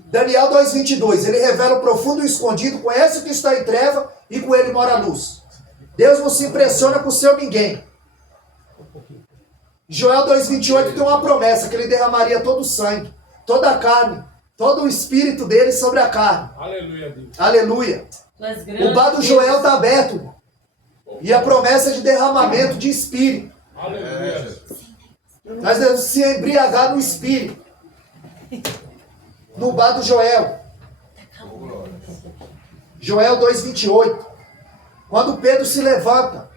Daniel 2,22, ele revela o profundo e o escondido, conhece o que está em treva e com ele mora a luz. Deus não se impressiona com o seu ninguém. Joel 2,28 tem uma promessa, que ele derramaria todo o sangue, toda a carne, todo o espírito dele sobre a carne. Aleluia, Deus. Aleluia. Mas grande O bar do Joel está aberto. E a promessa é de derramamento de espírito. Aleluia. Nós devemos se embriagar no espírito. No bar do Joel. Joel 2,28. Quando Pedro se levanta,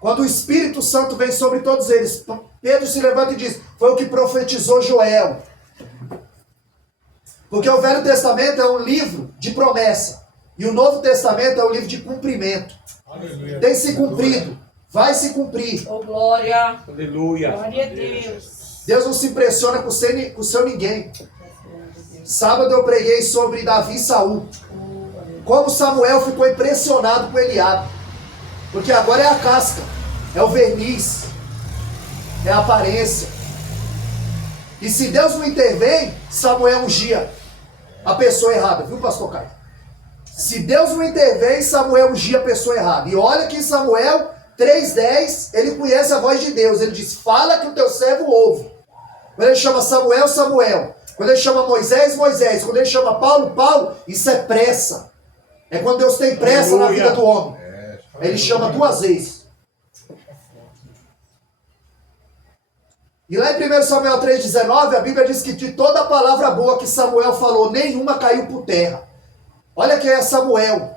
quando o Espírito Santo vem sobre todos eles, Pedro se levanta e diz: foi o que profetizou Joel. Porque o Velho Testamento é um livro de promessa. E o Novo Testamento é um livro de cumprimento. Aleluia. Tem se cumprido. Vai se cumprir. Oh, glória. Aleluia. Glória a Deus. Deus não se impressiona com o seu ninguém. Sábado eu preguei sobre Davi e Saul. Como Samuel ficou impressionado com Eliabe. Porque agora é a casca, é o verniz, é a aparência. E se Deus não intervém, Samuel ungia a pessoa errada, viu, pastor Caio? Se Deus não intervém, Samuel ungia a pessoa errada. E olha que Samuel 3,10, ele conhece a voz de Deus. Ele diz: fala que o teu servo ouve. Quando ele chama Samuel, Samuel. Quando ele chama Moisés, Moisés. Quando ele chama Paulo, Paulo. Isso é pressa. É quando Deus tem pressa na vida do homem. Aí ele chama 2 vezes. E lá em 1 Samuel 3,19, a Bíblia diz que de toda a palavra boa que Samuel falou, nenhuma caiu por terra. Olha quem é Samuel.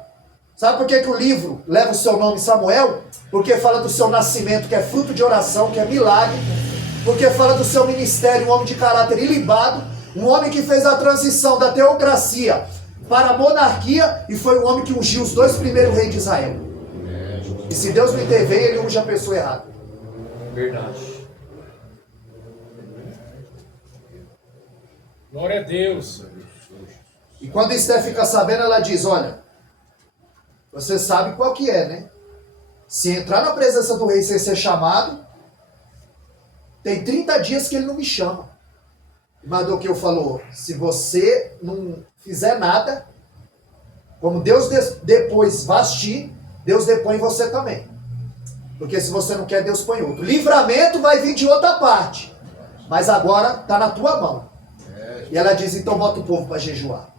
Sabe por que o livro leva o seu nome Samuel? Porque fala do seu nascimento, que é fruto de oração, que é milagre. Porque fala do seu ministério, um homem de caráter ilibado, um homem que fez a transição da teocracia para a monarquia e foi o homem que ungiu os 2 primeiros reis de Israel. E se Deus não intervém, ele unge a pessoa errada. Verdade. Glória a Deus. E quando Esther fica sabendo, ela diz, olha, você sabe qual que é, né? Se entrar na presença do rei sem ser chamado, tem 30 dias que ele não me chama. Mardoqueu falou, se você não fizer nada, como Deus depois vastir, Deus depõe você também. Porque se você não quer, Deus põe outro. Livramento vai vir de outra parte. Mas agora está na tua mão. E ela diz, então bota o povo para jejuar.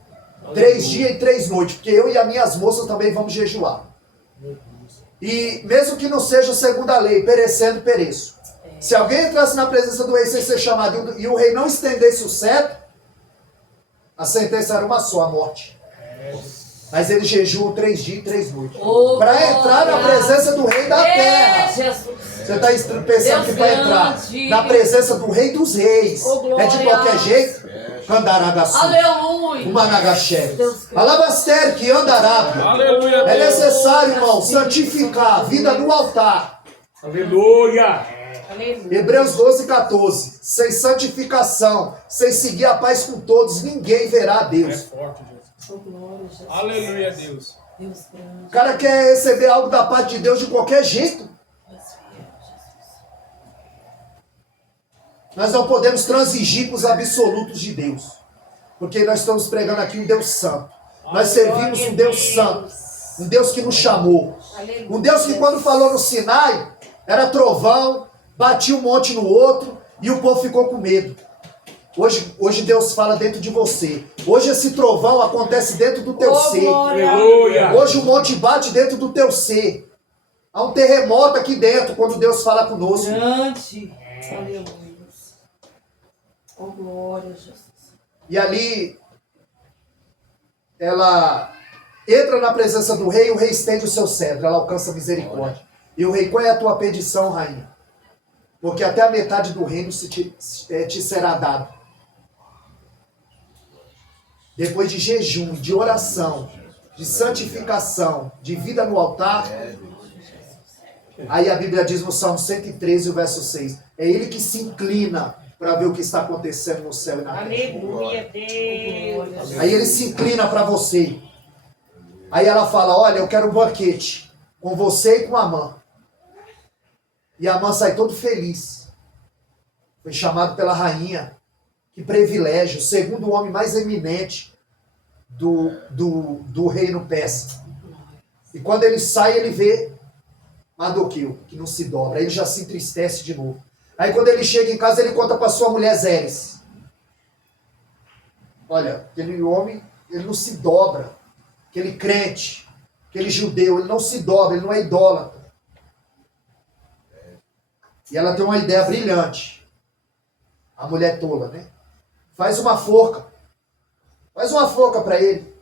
3 dias e 3 noites, porque eu e as minhas moças também vamos jejuar. E mesmo que não seja segundo a lei, perecendo, pereço. Se alguém entrasse na presença do rei sem ser chamado e o rei não estendesse o cetro, a sentença era uma só, a morte. Mas eles jejuam 3 dias e 3 noites. Para entrar na presença do rei da terra. Você está pensando que vai entrar na presença do rei dos reis. É de qualquer jeito? Candaragaçu. Aleluia. Managaxé. Alabaster que andarábio. Aleluia. É necessário, irmão, santificar a vida no altar. Aleluia. Hebreus 12, 14. Sem santificação, sem seguir a paz com todos, ninguém verá a É Deus. forte, Jesus. Oh, glória, Jesus. Aleluia, Deus. Deus grande. O cara quer receber algo da parte de Deus de qualquer jeito. Nós não podemos transigir com os absolutos de Deus. Porque nós estamos pregando aqui um Deus santo. Nós servimos um Deus santo. Um Deus que nos chamou. Um Deus que quando falou no Sinai, era trovão, batia um monte no outro e o povo ficou com medo. Hoje Deus fala dentro de você. Hoje esse trovão acontece dentro do teu ser. Aleluia. Hoje o monte bate dentro do teu ser. Há um terremoto aqui dentro quando Deus fala conosco. Grande. Aleluia. Oh, glória, Jesus. E ali, ela entra na presença do rei, o rei estende o seu cetro, ela alcança misericórdia. E o rei, qual é a tua petição, rainha? Porque até a metade do reino te será dado. Depois de jejum, de oração, de santificação, de vida no altar, aí a Bíblia diz no Salmo 113, o verso 6, é ele que se inclina para ver o que está acontecendo no céu e na terra. Aleluia, Deus. Aí ele se inclina para você. Aí ela fala, olha, eu quero um banquete com você e com Amã. E Amã sai todo feliz. Foi chamado pela rainha. Que privilégio, segundo o homem mais eminente do reino persa. E quando ele sai, ele vê Mardoqueu, que não se dobra. Aí ele já se entristece de novo. Aí quando ele chega em casa, ele conta para sua mulher Zeres. Olha, aquele homem, ele não se dobra. Aquele crente, aquele judeu, ele não se dobra, ele não é idólatra. E ela tem uma ideia brilhante. A mulher tola, né? Faz uma forca. Faz uma forca para ele.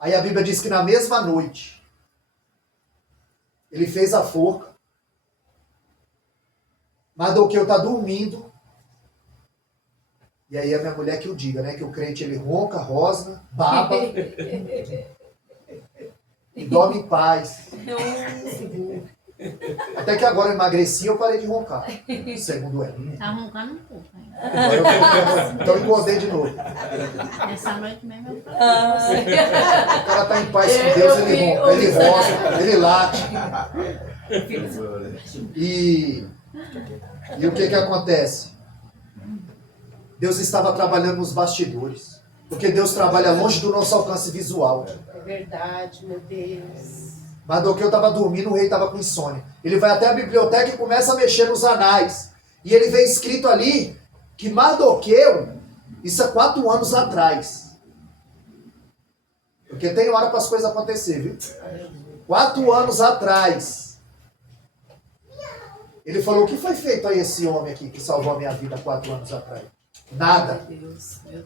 Aí a Bíblia diz que na mesma noite, ele fez a forca. Mardoqueu está dormindo. E aí a minha mulher que o diga, né? Que o crente ele ronca, rosna, baba. E dorme em paz. Até que agora eu emagreci e eu parei de roncar. Segundo ela. Tá roncando um pouco ainda. Agora então eu engordei de novo. Essa noite mesmo eu O cara está em paz com Deus, ele ronca, ele rosna, ele late. E o que acontece? Deus estava trabalhando nos bastidores. Porque Deus trabalha longe do nosso alcance visual. É verdade, meu Deus. Mardoqueu estava dormindo, o rei estava com insônia. Ele vai até a biblioteca e começa a mexer nos anais. E ele vê escrito ali que Mardoqueu, isso há 4 anos atrás. Porque tem hora para as coisas acontecer, viu? 4 anos atrás. Ele falou, o que foi feito a esse homem aqui que salvou a minha vida 4 anos atrás? Nada.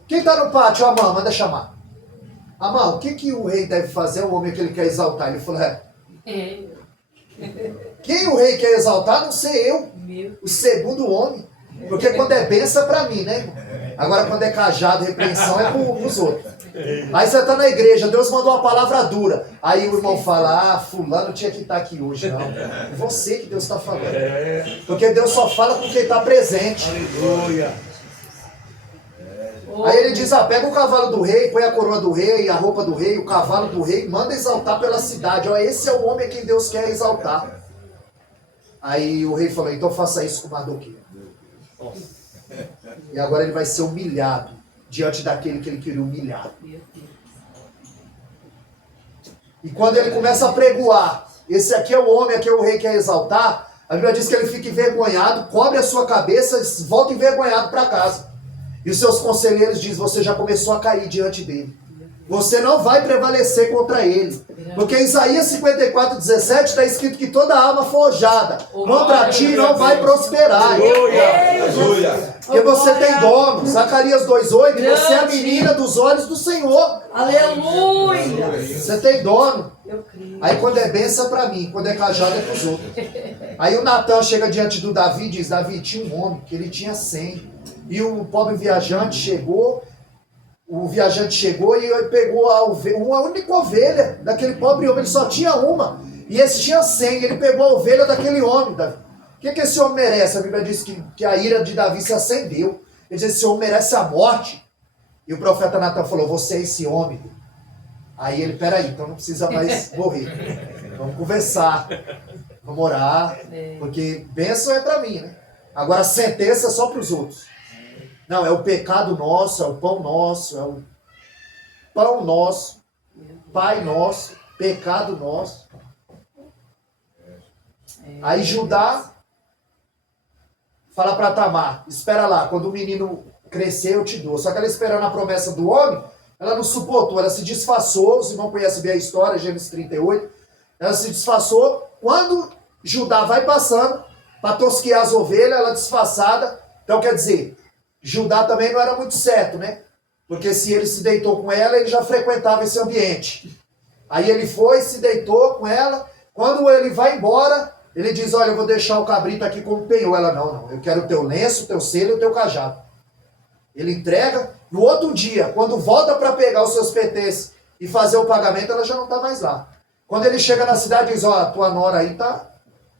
Quem está no pátio? Amã, manda chamar. Amã, o que o rei deve fazer? O homem que ele quer exaltar. Ele falou, quem o rei quer exaltar? Não sei eu. O segundo homem. Porque quando é benção é pra mim, né, irmão? Agora quando é cajado, repreensão é pros outros. Aí você tá na igreja, Deus mandou uma palavra dura. Aí o irmão fala, fulano tinha que estar aqui hoje. Não, é você que Deus está falando. Porque Deus só fala com quem está presente. Aleluia. Aí ele diz, pega o cavalo do rei, põe a coroa do rei, a roupa do rei, o cavalo do rei, manda exaltar pela cidade. Ó, esse é o homem a quem Deus quer exaltar. Aí o rei falou, então faça isso com Mardoqueu. E agora ele vai ser humilhado diante daquele que ele queria humilhar. E quando ele começa a pregoar, esse aqui é o homem, aqui é o rei que quer exaltar, a Bíblia diz que ele fica envergonhado, cobre a sua cabeça e volta envergonhado para casa. E os seus conselheiros dizem, você já começou a cair diante dele. Você não vai prevalecer contra ele. Porque em Isaías 54:17 está escrito que toda alma forjada contra ti não vai prosperar. Porque você tem dono. Zacarias 2:8, você é a menina dos olhos do Senhor. Aleluia! Você tem dono. Eu creio. Aí quando é benção é para mim, quando é cajado é para os outros. Aí o Natan chega diante do Davi e diz, Davi tinha um homem que ele tinha 100. E o pobre viajante chegou, e ele pegou uma única ovelha daquele pobre homem, ele só tinha uma. E esse tinha 100, ele pegou a ovelha daquele homem, Davi. O que esse homem merece? A Bíblia diz que a ira de Davi se acendeu. Ele diz, esse homem merece a morte. E o profeta Natan falou, você é esse homem. Aí ele, peraí, então não precisa mais morrer. Vamos conversar, vamos orar, porque bênção é para mim, né? Agora sentença é só para os outros. Não, é o pecado nosso, é o pão nosso, é o pão nosso, pai nosso, pecado nosso. Aí Judá fala para Tamar, espera lá, quando o menino crescer eu te dou. Só que ela esperando a promessa do homem, ela não suportou, ela se disfarçou, os irmãos conhecem bem a história, Gênesis 38, ela se disfarçou, quando Judá vai passando, para tosquear as ovelhas, ela disfarçada, então quer dizer, Judá também não era muito certo, né? Porque se ele se deitou com ela, ele já frequentava esse ambiente. Aí ele foi, se deitou com ela. Quando ele vai embora, ele diz, olha, eu vou deixar o cabrito aqui como penhor. Ela, não, eu quero o teu lenço, o teu selo e o teu cajado. Ele entrega. No outro dia, quando volta para pegar os seus pertences e fazer o pagamento, ela já não está mais lá. Quando ele chega na cidade, diz, ó, a tua nora aí tá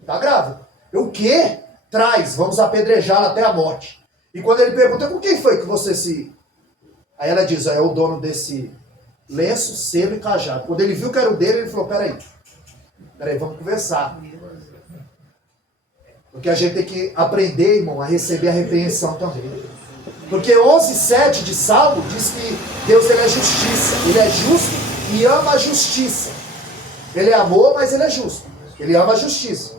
grávida. O quê? Traz, vamos apedrejá-la até a morte. E quando ele pergunta, com quem foi que você se... Aí ela diz, é o dono desse lenço, selo e cajado. Quando ele viu que era o dele, ele falou, peraí, vamos conversar. Porque a gente tem que aprender, irmão, a receber a repreensão também. Porque 11:7 de Salmo diz que Deus ele é justiça. Ele é justo e ama a justiça. Ele é amor, mas ele é justo. Ele ama a justiça.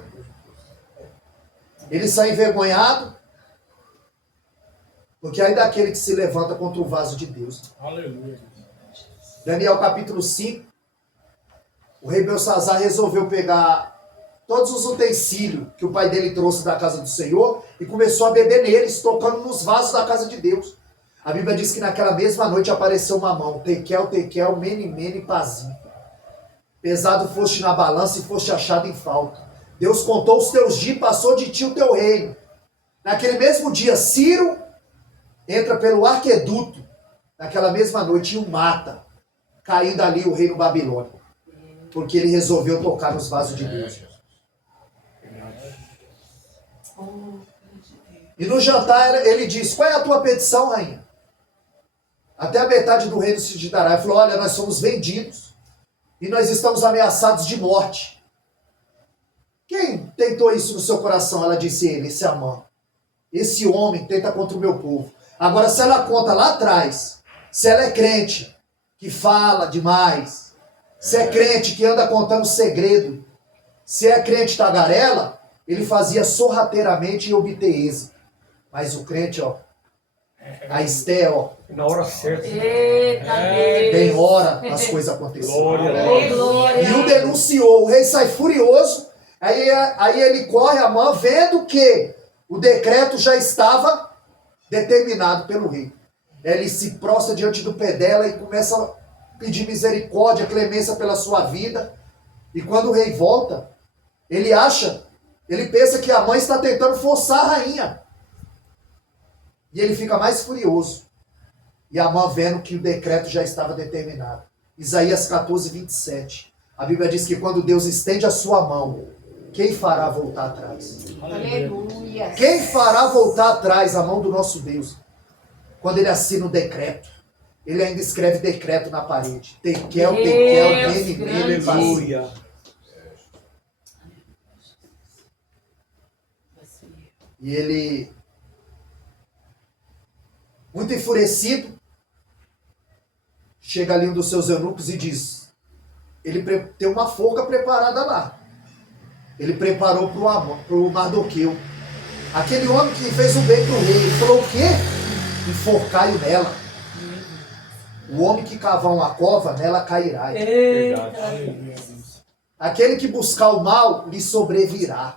Ele sai envergonhado, porque aí daquele que se levanta contra o vaso de Deus. Aleluia. Daniel capítulo 5, o rei Belsazar resolveu pegar todos os utensílios que o pai dele trouxe da casa do Senhor e começou a beber neles, tocando nos vasos da casa de Deus. A Bíblia diz que naquela mesma noite apareceu uma mão, tekel, tekel, mene, mene, pazim. Pesado foste na balança e foste achado em falta. Deus contou os teus dias e passou de ti o teu reino. Naquele mesmo dia, Ciro entra pelo arqueduto, naquela mesma noite, e o mata, caindo ali o reino babilônico, porque ele resolveu tocar nos vasos de Deus. E no jantar ele disse, qual é a tua petição, rainha? Até a metade do reino se te dará. Ele falou, olha, nós somos vendidos, e nós estamos ameaçados de morte. Quem tentou isso no seu coração? Ela disse ele, esse Amã. Esse homem tenta contra o meu povo. Agora, se ela conta lá atrás, se ela é crente, que fala demais, se é crente que anda contando segredo, se é crente tagarela, ele fazia sorrateiramente e obter êxito. Mas o crente, ó, a Esté, ó, Na hora certa. tem hora as coisas aconteceram. Glória. E o denunciou, o rei sai furioso, aí ele corre a mão, vendo que o decreto já estava determinado pelo rei. Ele se prostra diante do pé dela e começa a pedir misericórdia, clemência pela sua vida. E quando o rei volta, ele pensa que a mãe está tentando forçar a rainha. E ele fica mais furioso. E Amã vendo que o decreto já estava determinado. Isaías 14, 27. A Bíblia diz que quando Deus estende a sua mão, quem fará voltar atrás? Aleluia. Quem fará voltar atrás a mão do nosso Deus? Quando ele assina o decreto. Ele ainda escreve decreto na parede. Tekel, nele, nele, Aleluia. E ele, muito enfurecido, chega ali um dos seus eunucos e diz, ele tem uma forca preparada lá. Ele preparou para o Mardoqueu. Aquele homem que fez o bem para o rei. Ele falou o quê? Enforcai-o nela. O homem que cavar uma cova, nela cairá. Verdade. Aquele que buscar o mal, lhe sobrevirá.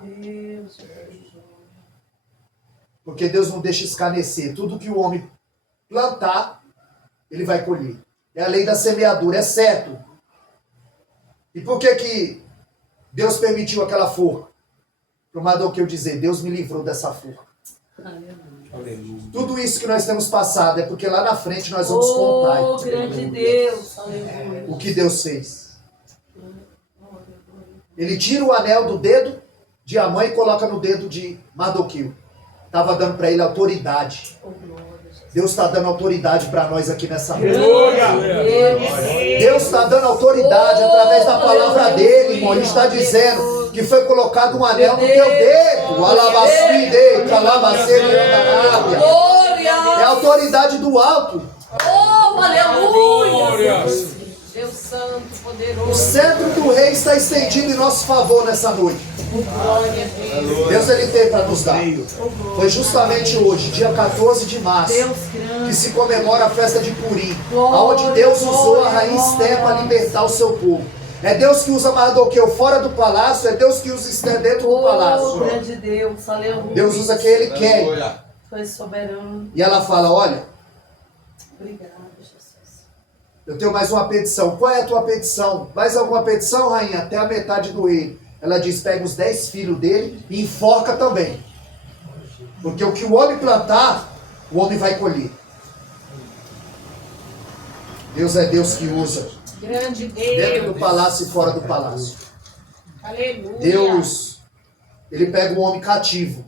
Porque Deus não deixa escarnecer. Tudo que o homem plantar, ele vai colher. É a lei da semeadura, é certo. E por que Deus permitiu aquela forca? Para o Mardoqueu dizer, Deus me livrou dessa forca. Aleluia. Tudo isso que nós temos passado é porque lá na frente nós vamos contar Oh, grande Deus. Aleluia. o que Deus fez. Ele tira o anel do dedo de Amã e coloca no dedo de Mardoqueu. Estava dando para ele autoridade. Deus está dando autoridade para nós aqui nessa noite. Aleluia. Deus está dando autoridade através da palavra dele, irmão. Ele está dizendo que foi colocado um anel no teu dedo. Alabastide, calabacete, andarábia. É a autoridade do alto. Oh, aleluia. Glória. Deus Santo, O poderoso. cetro do rei está estendido em nosso favor nessa noite. Glória a Deus. Deus ele tem para nos dar. Foi justamente hoje, dia 14 de março, Deus grande. que se comemora a festa de Purim, onde Deus usou a rainha Esther para libertar o seu povo. É Deus que usa Mardoqueu fora do palácio, é Deus que usa Esther dentro do Oh, palácio. grande Deus. Aleluia. Deus usa quem ele quer. Foi soberano. E ela fala, olha, Obrigada, Jesus. eu tenho mais uma petição. Qual é a tua petição? Mais alguma petição, rainha? Até a metade do reino. Ela diz, pega os 10 filhos dele e enforca também. Porque o que o homem plantar, o homem vai colher. Deus é Deus que usa Grande dentro Deus. do palácio e fora do palácio. Aleluia. Deus, ele pega o homem cativo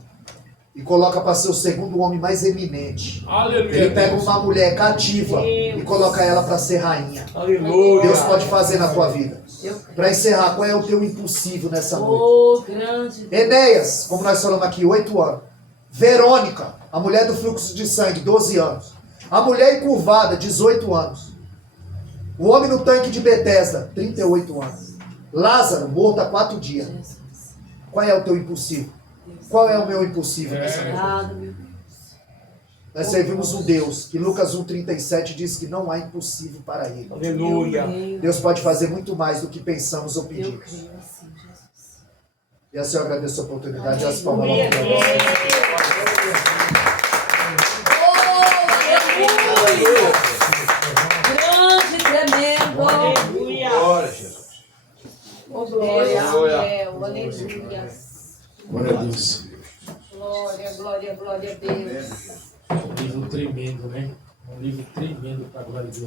e coloca para ser o segundo homem mais eminente. Aleluia. Ele pega uma mulher cativa e coloca ela para ser rainha. Aleluia. Deus pode fazer na tua vida. Eu Para encerrar, qual é o teu impossível nessa noite? Oh, grande Deus. Enéas, como nós falamos aqui, 8 anos. Verônica, a mulher do fluxo de sangue, 12 anos. A mulher encurvada, 18 anos. O homem no tanque de Betesda, 38 anos. Lázaro, morto há 4 dias. Qual é o teu impossível? Qual é o meu impossível nessa noite? Obrigado, meu Deus. Nós servimos um Deus que Lucas 1,37 diz que não há impossível para ele. Aleluia. Deus pode fazer muito mais do que pensamos ou Eu pedimos. creio assim, Jesus. E assim eu agradeço a oportunidade. As palmas para nós. Oh, aleluia. Grande, tremendo. Aleluia. Glória, Jesus. Oh, Glória. glória. Glória. Aleluia. Glória a Deus. Glória, glória, glória a Deus. Um livro tremendo, né? Um livro tremendo para a glória de Deus.